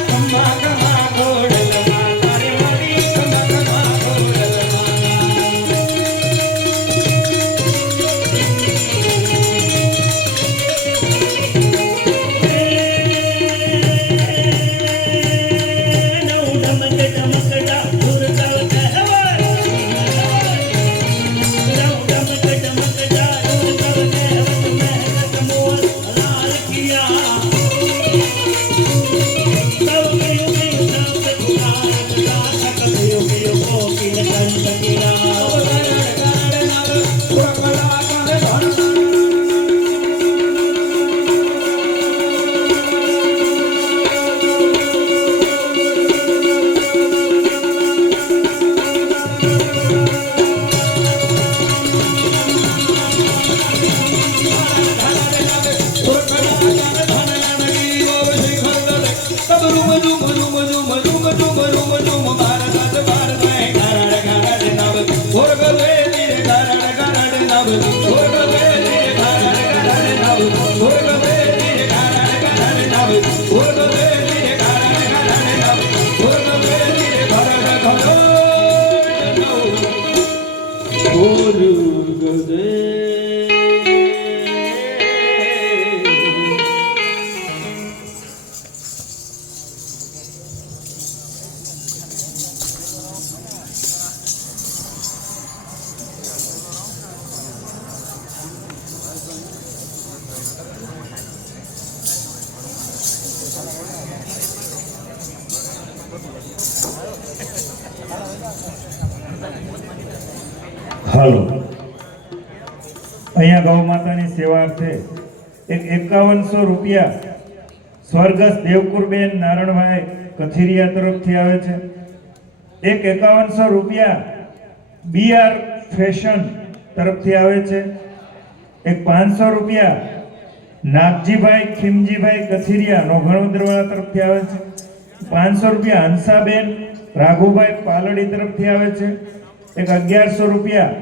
Room room room room room room room room Bharat Bharat ગારાડ ગારાડ નવ ઓરગ વેલી ગારાડ ગારાડ નવ ઓરગ વેલી ગારાડ ગારાડ નવ ઓરગ વેલી ગારાડ ગારાડ નવ ઓરગ વેલી ગારાડ ગારાડ નવ ઓરગ વેલી ગારાડ ગારાડ નવ ઓરગ દે હાલો અહીંયા ગૌ માતાની સેવા અર્થે એક 5100 રૂપિયા સ્વર્ગસ્થ દેવકુરબેન નારણભાઈ કથિરિયા તરફથી આવે છે. એક 5100 રૂપિયા બીઆર ફેશન તરફથી આવે છે. એક 500 રૂપિયા નાગજીભાઈ ખીમજીભાઈ કથિરિયા નોઘણોદરવાળા તરફથી આવે છે. 500 રૂપિયા હંસાબેન રાઘુભાઈ પાલડી તરફથી આવે છે. એક 1100 રૂપિયા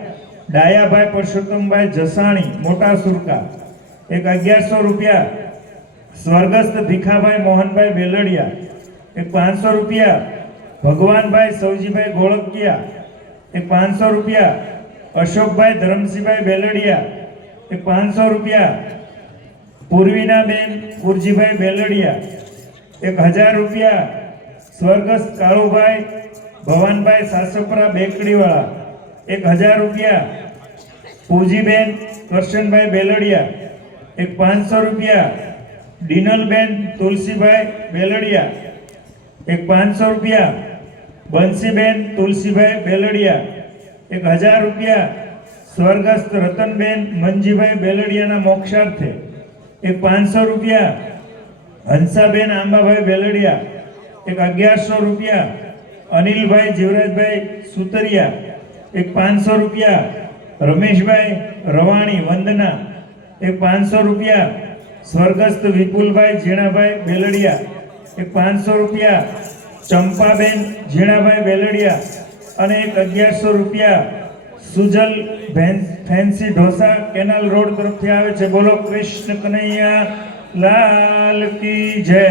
ડાયાભાઈ પરસોત્તમભાઈ જસાણી મોટા સુરકા. એક 1100 રૂપિયા સ્વર્ગસ્થ ભીખાભાઈ મોહનભાઈ બેલડિયા. એક 500 રૂપિયા ભગવાનભાઈ સૌજીભાઈ ગોળકિયા. એક 500 રૂપિયા અશોકભાઈ ધરમસિંહભાઈ બેલડિયા. એક 500 રૂપિયા પૂર્વિનાબેન કુરજીભાઈ બેલડિયા. એક 1000 રૂપિયા સ્વર્ગસ્થ કાળુભાઈ ભવાનભાઈ સાસપરા બેકડીવાળા. એક 1000 રૂપિયા પૂજીબેન કરશનભાઈ બેલડિયા. એક 500 રૂપિયા ડીનલબેન તુલસીભાઈ બેલડિયા. એક 500 રૂપિયા બંસીબેન તુલસીભાઈ બેલડિયા. એક 1000 રૂપિયા સ્વર્ગસ્થ રતનબેન મંજીભાઈ બેલડિયાના મોક્ષાર્થે. એક 500 રૂપિયા હંસાબેન આંબાભાઈ બેલડિયા. એક 1100 રૂપિયા અનિલભાઈ જીવરાજભાઈ સુતરિયા. એક 500 રૂપિયા રમેશભાઈ રવાણી વંદના. એક 500 રૂપિયા સ્વર્ગસ્થ વિપુલભાઈ ઝીણાભાઈ બેલડિયા. એક 500 રૂપિયા ચંપાબેન ઝીણાભાઈ બેલડિયા. અને એક 1100 રૂપિયા સુજલ ફેન્સી ઢોસા કેનાલ રોડ તરફથી આવે છે. બોલો કૃષ્ણ કનૈયા લાલ કી જય.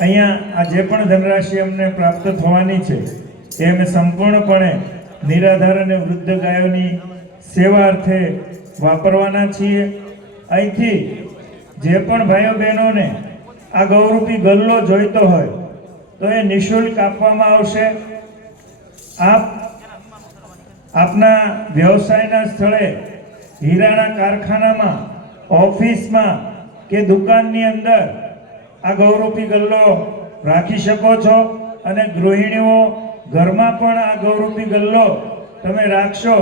અહીંયા આ જે પણ ધનરાશિ અમને પ્રાપ્ત થવાની છે એ અમે સંપૂર્ણપણે નિરાધાર અને વૃદ્ધ ગાયોની સેવા અર્થે વાપરવાના છીએ. અહીંથી જે પણ ભાઈઓ બહેનોને આ ગૌરૂપી ગલ્લો જોઈતો હોય તો એ નિઃશુલ્ક આપવામાં આવશે. આપના વ્યવસાયના સ્થળે, હીરાના કારખાનામાં, ઓફિસમાં કે દુકાનની અંદર આ ગૌરૂપી ગલ્લો રાખી શકો છો. અને ગૃહિણીઓ ઘરમાં પણ આ ગૌરૂપી ગલ્લો તમે રાખશો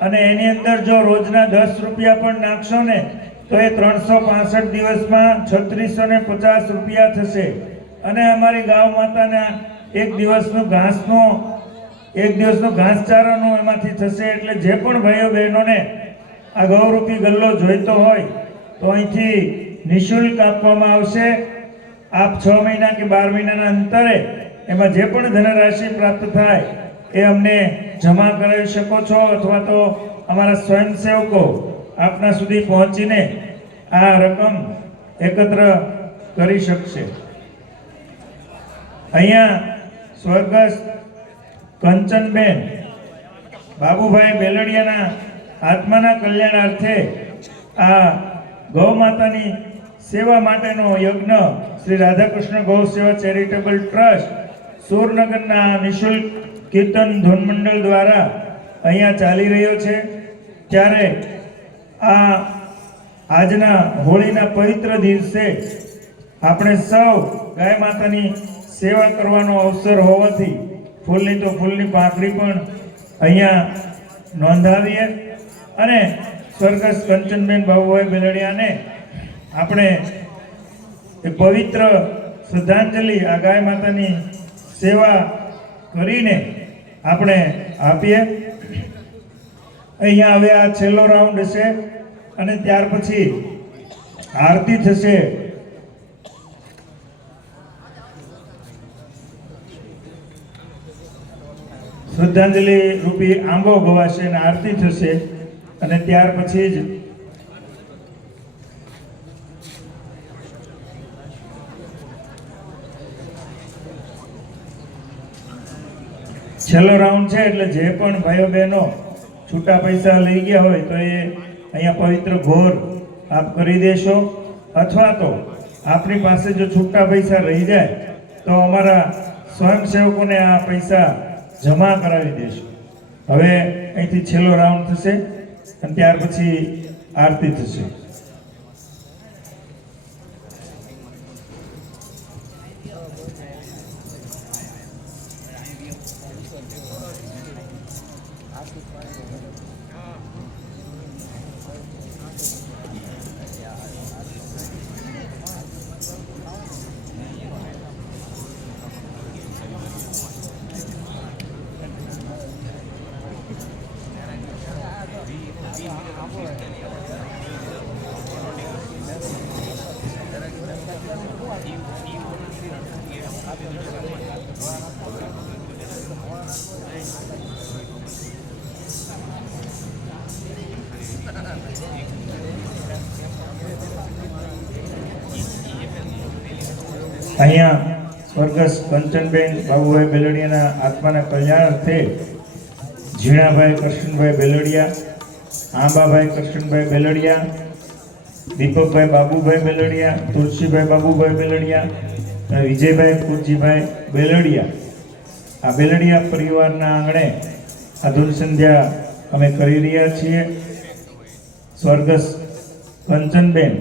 અને એની અંદર જો રોજના 10 રૂપિયા પણ નાખશો ને તો એ 365 દિવસમાં 3650 રૂપિયા થશે. અને અમારી ગાય માતાના એક દિવસનું ઘાસચારાનું એમાંથી થશે. એટલે જે પણ ભાઈઓ બહેનોને આ ગૌરૂપી ગલ્લો જોઈતો હોય તો અહીંથી નિઃશુલ્ક આપવામાં આવશે. આપ 6 મહિના કે 12 મહિનાના અંતરે એમાં જે પણ ધનરાશિ પ્રાપ્ત થાય એ અમને જમા કરાવી શકો છો, અથવા તો અમારા સ્વયંસેવકો આપના સુધી પહોંચીને આ રકમ એકત્ર કરી શકશે. અહીંયા સ્વર્ગસ્થ કંચનબેન બાબુભાઈ બેલડિયાના આત્માના કલ્યાણાર્થે આ ગૌ માતાની સેવા માટેનો યજ્ઞ શ્રી રાધાકૃષ્ણ ગૌ સેવા ચેરિટેબલ ટ્રસ્ટ સુરનગરના નિઃશુલ્ક કીર્તન ધૂન મંડળ દ્વારા અહીંયા ચાલી રહ્યો છે. ત્યારે આજના હોળીના પવિત્ર દિવસે આપણે સૌ ગાય માતાની સેવા કરવાનો અવસર હોવાથી ફૂલની તો ફૂલની પાંખડી પણ અહીંયા નોંધાવીએ અને સ્વર્ગસ્થ કંચનબેન બાબુભાઈ બેલડિયાને આપણે એ પવિત્ર શ્રદ્ધાંજલિ આ ગાય માતાની સેવા કરીને આપણે આપીએ. અહીંયા હવે આ છેલ્લો રાઉન્ડ હશે અને ત્યાર પછી આરતી થશે. શ્રદ્ધાંજલિ રૂપી આંબો ગવાશે અને આરતી થશે અને ત્યાર પછી જ છેલ્લો રાઉન્ડ છે એટલે જે પણ ભાઈઓ બહેનો છૂટા પૈસા લઈ ગયા હોય તો એ અહીંયા પવિત્ર ઘોર આપ કરી દેશો, અથવા તો આપની પાસે જો છૂટા પૈસા રહી જાય તો અમારા સ્વયંસેવકોને આ પૈસા જમા કરાવી દેશો. હવે અહીંથી છેલ્લો રાઉન્ડ થશે અને ત્યાર પછી આરતી થશે. અહીંયા સ્વર્ગસ્થ કંચનબેન બાબુભાઈ બેલડિયાના આત્માના કલ્યાણ અર્થે ઝીણાભાઈ કૃષ્ણભાઈ બેલડિયા, આંબાભાઈ કૃષ્ણભાઈ બેલડિયા, દીપકભાઈ બાબુભાઈ બેલડિયા, તુલસીભાઈ બાબુભાઈ બેલડિયા અને વિજયભાઈ કુરજીભાઈ બેલડિયા, આ બેલડિયા પરિવારના આંગણે આ ધૂન સંધ્યા અમે કરી રહ્યા છીએ. સ્વર્ગસ્થ કંચનબેન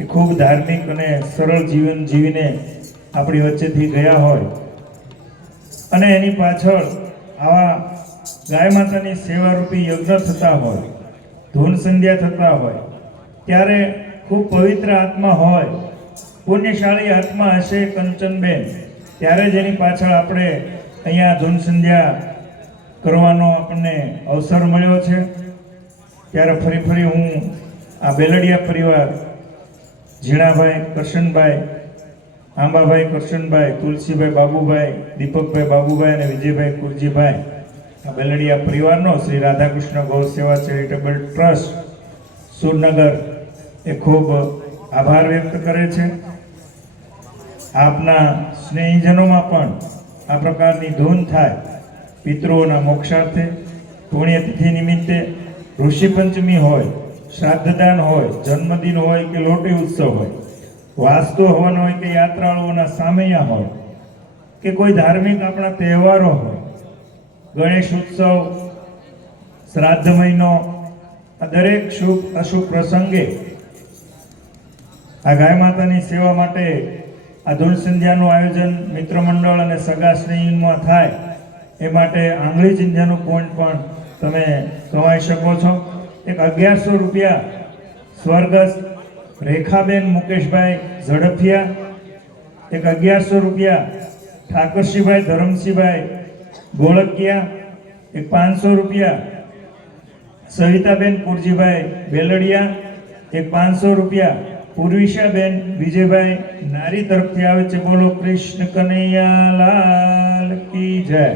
એ ખૂબ ધાર્મિક અને સરળ જીવન જીવીને આપણી વચ્ચેથી ગયા હોય અને એની પાછળ આવા ગાય માતાની સેવારૂપી યજ્ઞ થતા હોય, ધૂન સંધ્યા થતા હોય, ત્યારે ખૂબ પવિત્ર આત્મા હોય, પુણ્યશાળી આત્મા હશે કંચનબેન, ત્યારે જ એની પાછળ આપણે અહીંયા ધૂન સંધ્યા કરવાનો આપણને અવસર મળ્યો છે. ત્યારે ફરી હું આ બેલડિયા પરિવાર ઝીણાભાઈ કરશનભાઈ, આંબાભાઈ કરશનભાઈ, તુલસીભાઈ બાબુભાઈ, દીપકભાઈ બાબુભાઈ અને વિજયભાઈ કુરજીભાઈ, આ બેલડિયા પરિવારનો શ્રી રાધાકૃષ્ણ ગૌ સેવા ચેરિટેબલ ટ્રસ્ટ સુરનગર એ ખૂબ આભાર વ્યક્ત કરે છે. આપના સ્નેહીજનોમાં પણ આ પ્રકારની ધૂન થાય, પિતૃઓના મોક્ષાર્થે, પુણ્યતિથિ નિમિત્તે, ઋષિ પંચમી હોય, શ્રાદ્ધદાન હોય, જન્મદિન હોય કે લોટી ઉત્સવ હોય, વાસ્તુ હવન હોય કે યાત્રાળુઓના સામૈયા હોય કે કોઈ ધાર્મિક આપણા તહેવારો હોય, ગણેશ ઉત્સવ, શ્રાદ્ધ મહિનો, આ દરેક શુભ અશુભ પ્રસંગે આ ગાય માતાની સેવા માટે આ ધૂન સંધ્યાનું આયોજન મિત્ર મંડળ અને સગા સ્નેહીમાં થાય એ માટે આંગળી ચિંધ્યાનું પોઈન્ટ પણ તમે કમાઈ શકો છો. એક 1100 રૂપિયા સ્વર્ગસ્થ રેખાબેન મુકેશભાઈ ઝડફિયા, એક 1100 રૂપિયા ઠાકરસિંહભાઈ ધરમસિંહભાઈ ગોળકિયા, એક 500 રૂપિયા સવિતાબેન કુરજીભાઈ બેલડિયા, એક 500 રૂપિયા પૂર્વિશાબેન વિજયભાઈ નારી તરફથી આવે છે. બોલો કૃષ્ણ કનૈયા લાલ કી જય.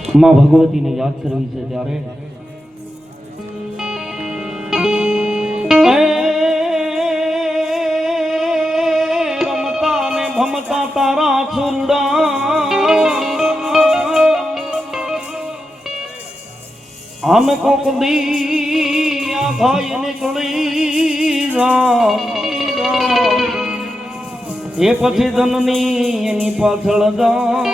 માં ભગવતીને યાદ કરવી છે ત્યારે રમતા ને ભમતા તારા છુરડા આમ કોક દી આ ભાઈ નીકળી જા એ પછી જનની એની પાછળ જા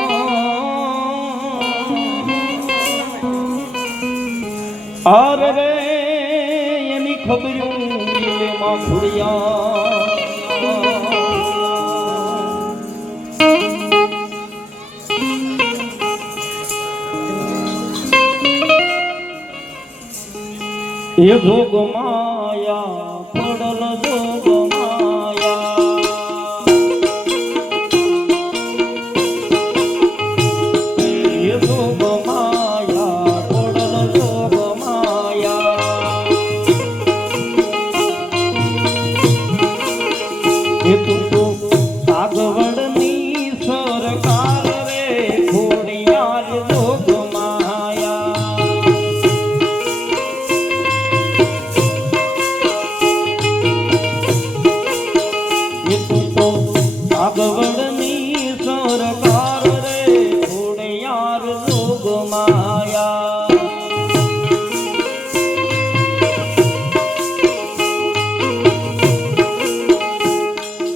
આરે રે એની ખબરું માં ખુડિયા એ જોગ માયા પડલ જોગ માયા એ જોગ માયા પડલ જોગ માયા એ તું તો આગવડની સરકાર રે ખોડિયાર જોગ આગવડની સરકાર રે ખોડિયાર જોગ માયા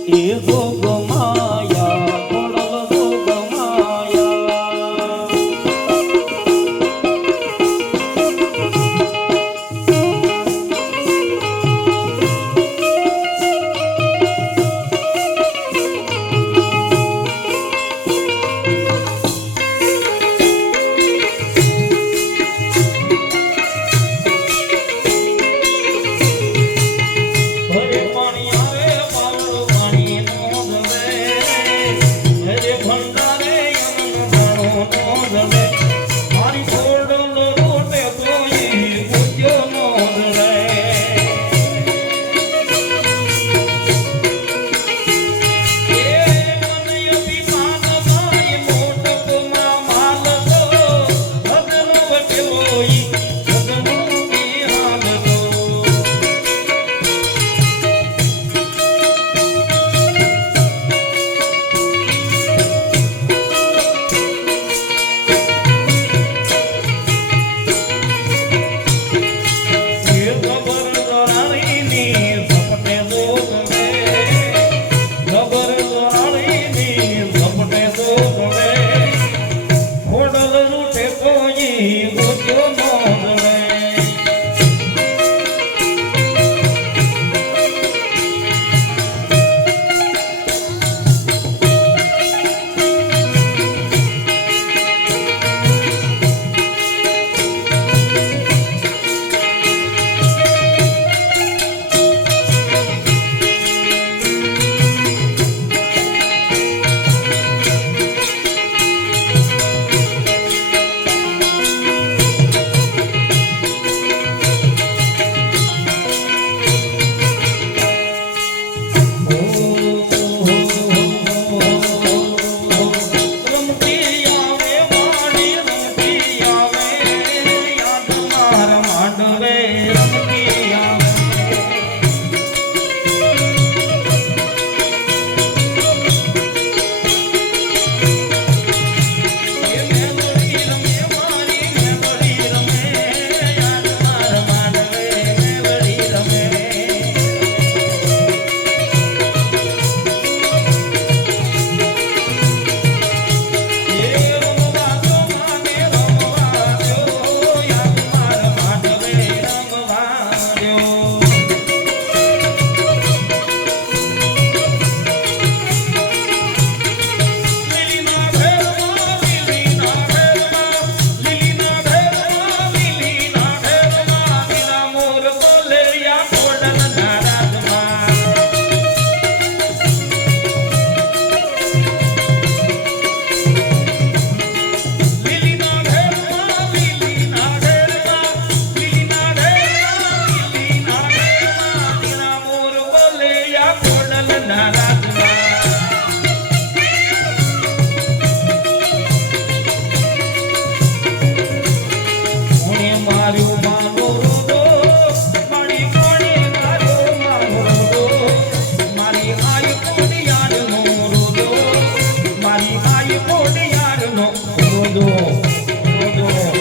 એ જોગ માયા પડલ જોગ માયા રોજો રોજો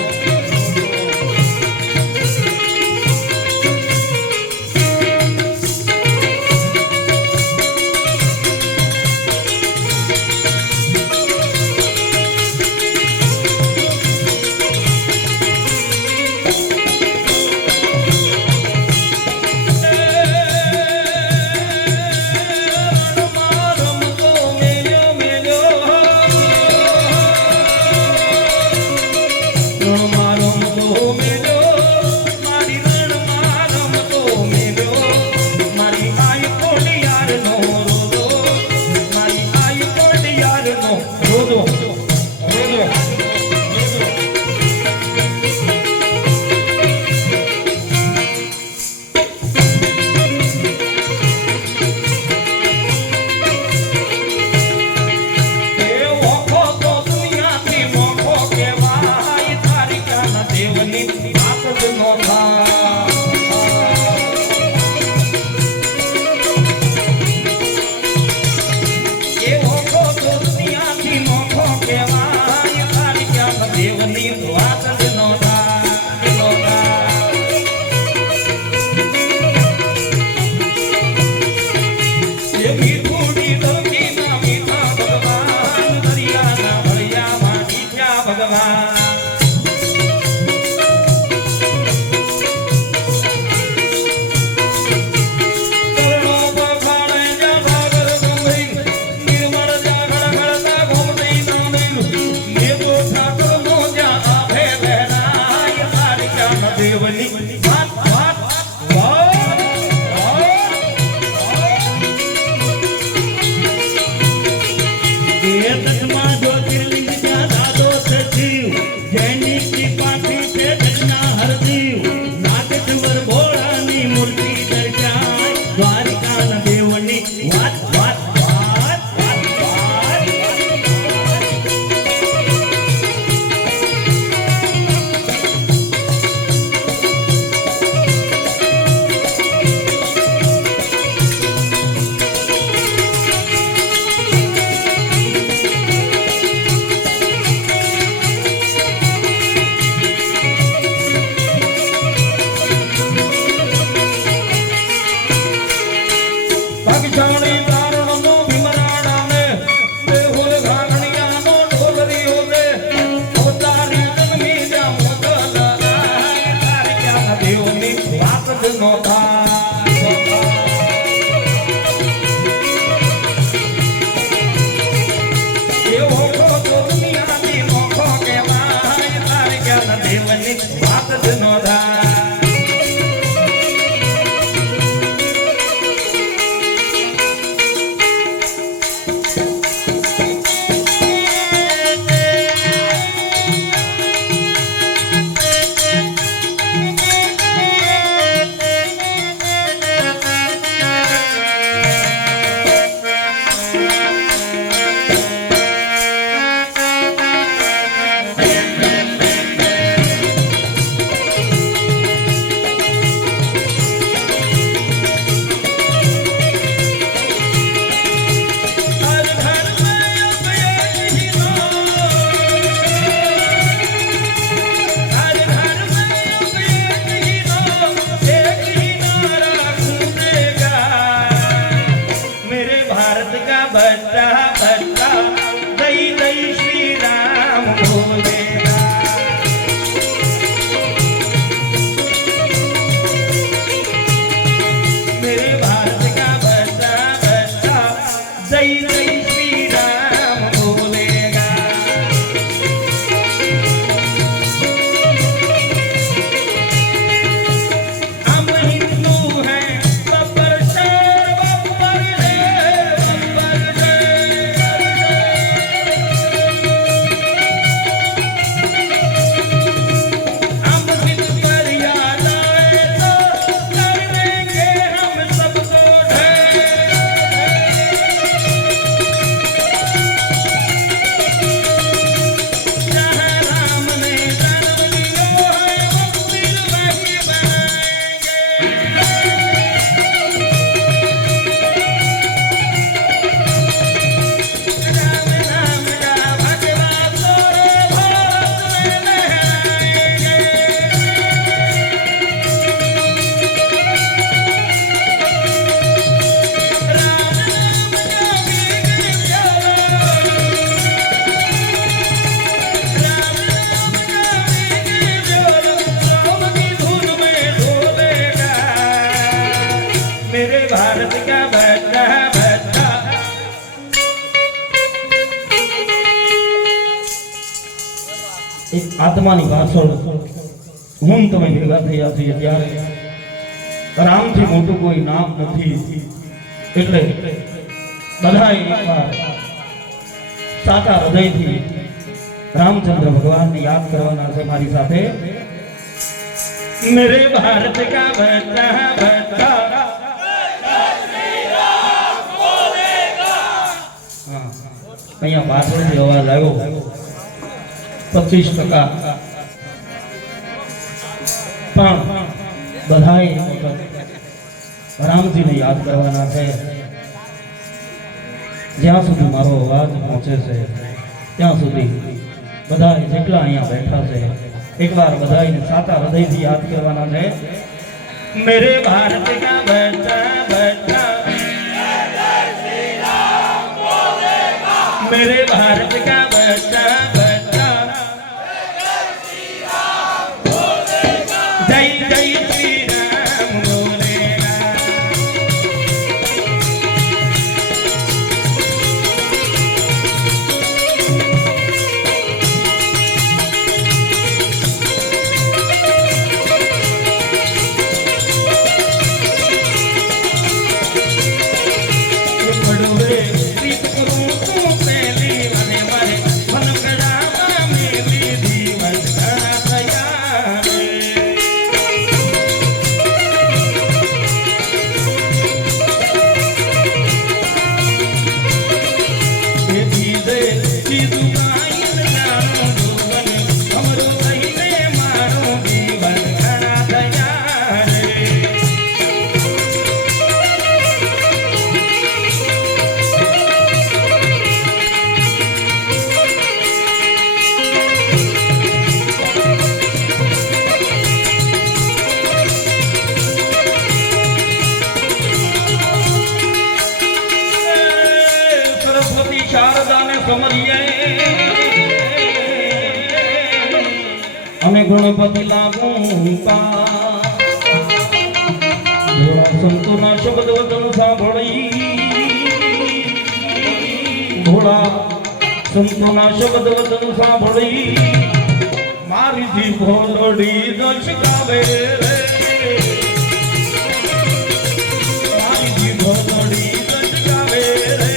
આત્માની પાછળ હું તમે ભેગા થયા છીએ ત્યારે રામથી મોટું કોઈ નામ નથી એટલે બધાએ એકવાર સાચા હૃદયથી रामचंद्र भगवान ने याद करवाना है हमारी साथे मेरे भारत का बच्चा बच्चा અહીંયા પાછળથી અવાજ આવ્યો 25% પણ બધાએ રામજીને યાદ કરવાના છે જ્યાં સુધી મારો અવાજ પહોંચે છે ત્યાં સુધી બધા જેટલા અહીંયા બેઠા છે એકવાર બધાને સાચા હૃદયથી યાદ કરવાના છે મેરે ભારત કા બચ્ચા બચ્ચા मेरे भारत का बच्चा बच्चा जय जय श्री राम बोलेगा ये बड़ोरे दीप करूं અમે ગણપતિ લાગુ ભોળા સંતોના શબ્દ વચન સાંભળી ભોળા સંતોના શબ્દ વચન સાંભળી મારી જીભ ભોળડી દશ ગાવે રે મારી જીભ ભોળડી દશ ગાવે રે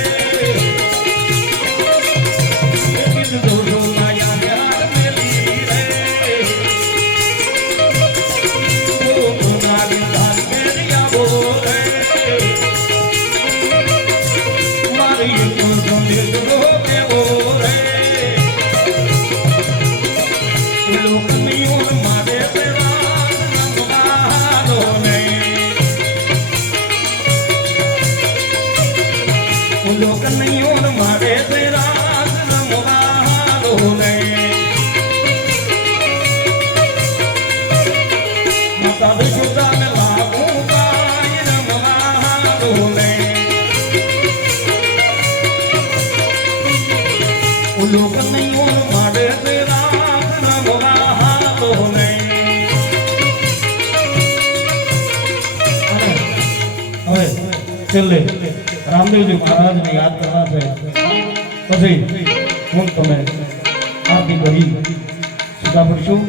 लोक नहीं और मारे तेरा नाम रहा तो नहीं હવે છેલ્લે રામદેવજી મહારાજને યાદ કરવા છે પછી હું તમે આરતી કરી સુધા પડશું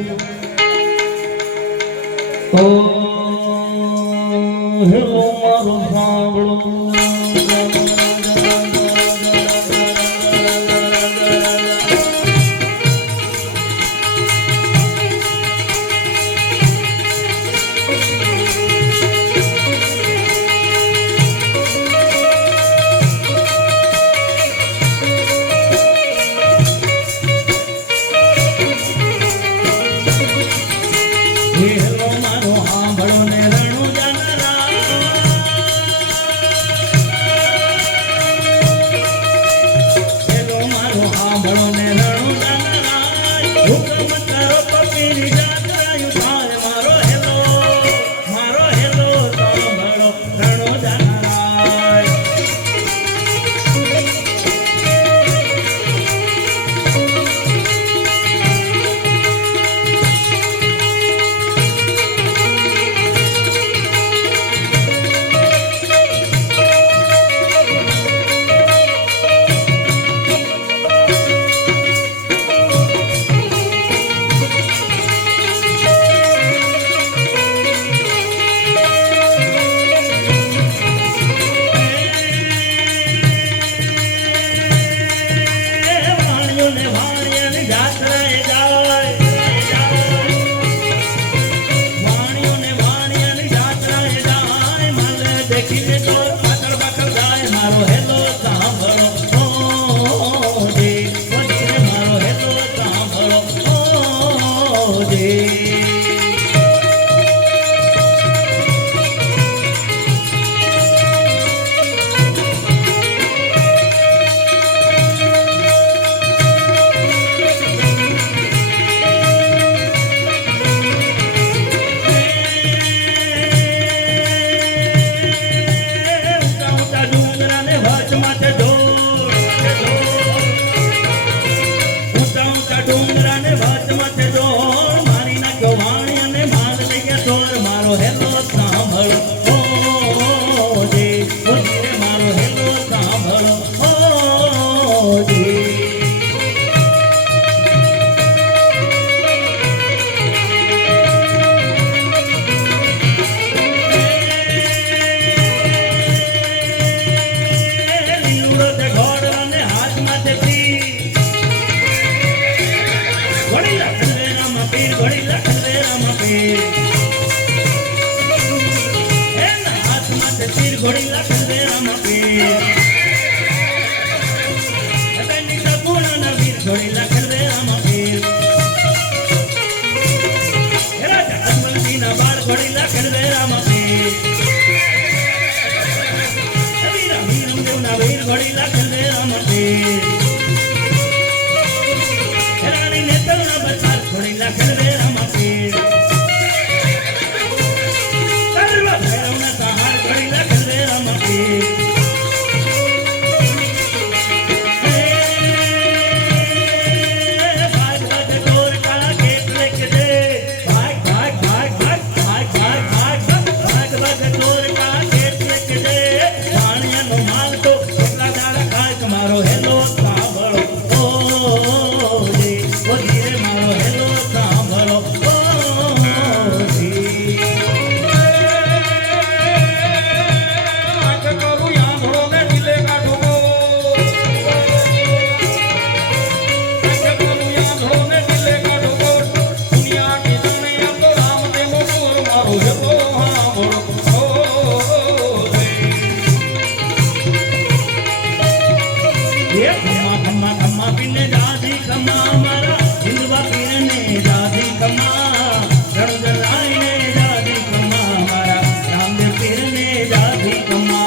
ઓ હેલો મારો સાંભળો રામા પીર ઘોડી લખન રે રામા પીર એના હાથમાં તે તીર ઘોડી લખન રે રામા પીર એની સપૂર્ણના વીર ઘોડી લખન રે રામા પીર એ રાજા કમલજીના બાળ ઘોડી લખન રે રામા પીર વીરમદેવના વીર ઘોડી લખન રે રામા પીર રાણી નેતરના બચાર ઘોડી લખન રે રામા પીર સર્વ ભૈરવના સહાર ઘોડી લખન રે રામા પીર ભાગ ભાગ ઢોર કાળા કેટ લેકે દે ભાગ ભાગ ભાગ ભાગ ભાગ ભાગ ભાગ ભાગ ભાગ ઢોર કાળા કેટ લેકે દે પાણીનો માલ તો કેટલા દાડા ખાય તમારો હેલો સાંભળો ઓ જી ઓ ધીરે મારો હેલો સાંભળો ઓ જી આંખ કરું યાંધળો ને દિલે કાઢો આંખ કરું યાંધળો ને દિલે કાઢો દુનિયા કી જાણે તો રામદેવ મોર મારો હેલો સાંભળો ये खम्मा खम्मा खम्मा पीने जादी खम्मा हमारा हिंदवा पीने जादी खम्मा रण जलाने जादी खम्मा हमारा रामदेव पीने जादी खम्मा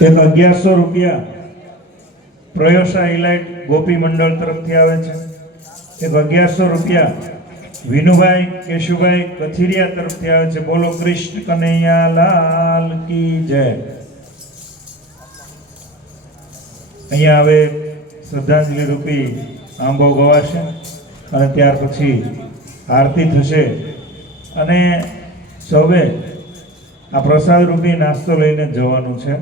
એક 1100 રૂપિયા પ્રયોસા ઇલાઇટ ગોપી મંડળ તરફથી આવે છે. એક 1100 રૂપિયા વિનુભાઈ કેશુભાઈ કથિરિયા તરફથી આવે છે. બોલો કૃષ્ણ કનૈયા લાલ કી જય. અહીંયા હવે શ્રદ્ધાંજલિ રૂપી આંબો ગવાશે અને ત્યાર પછી આરતી થશે અને સૌએ આ પ્રસાદ રૂપી નાસ્તો લઈને જવાનું છે.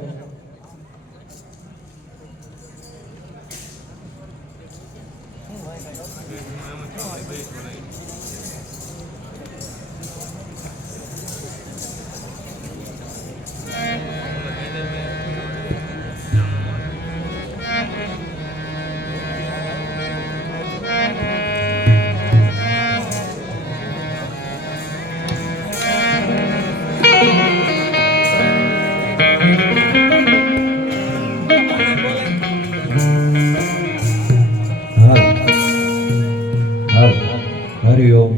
હરિ ઓમ.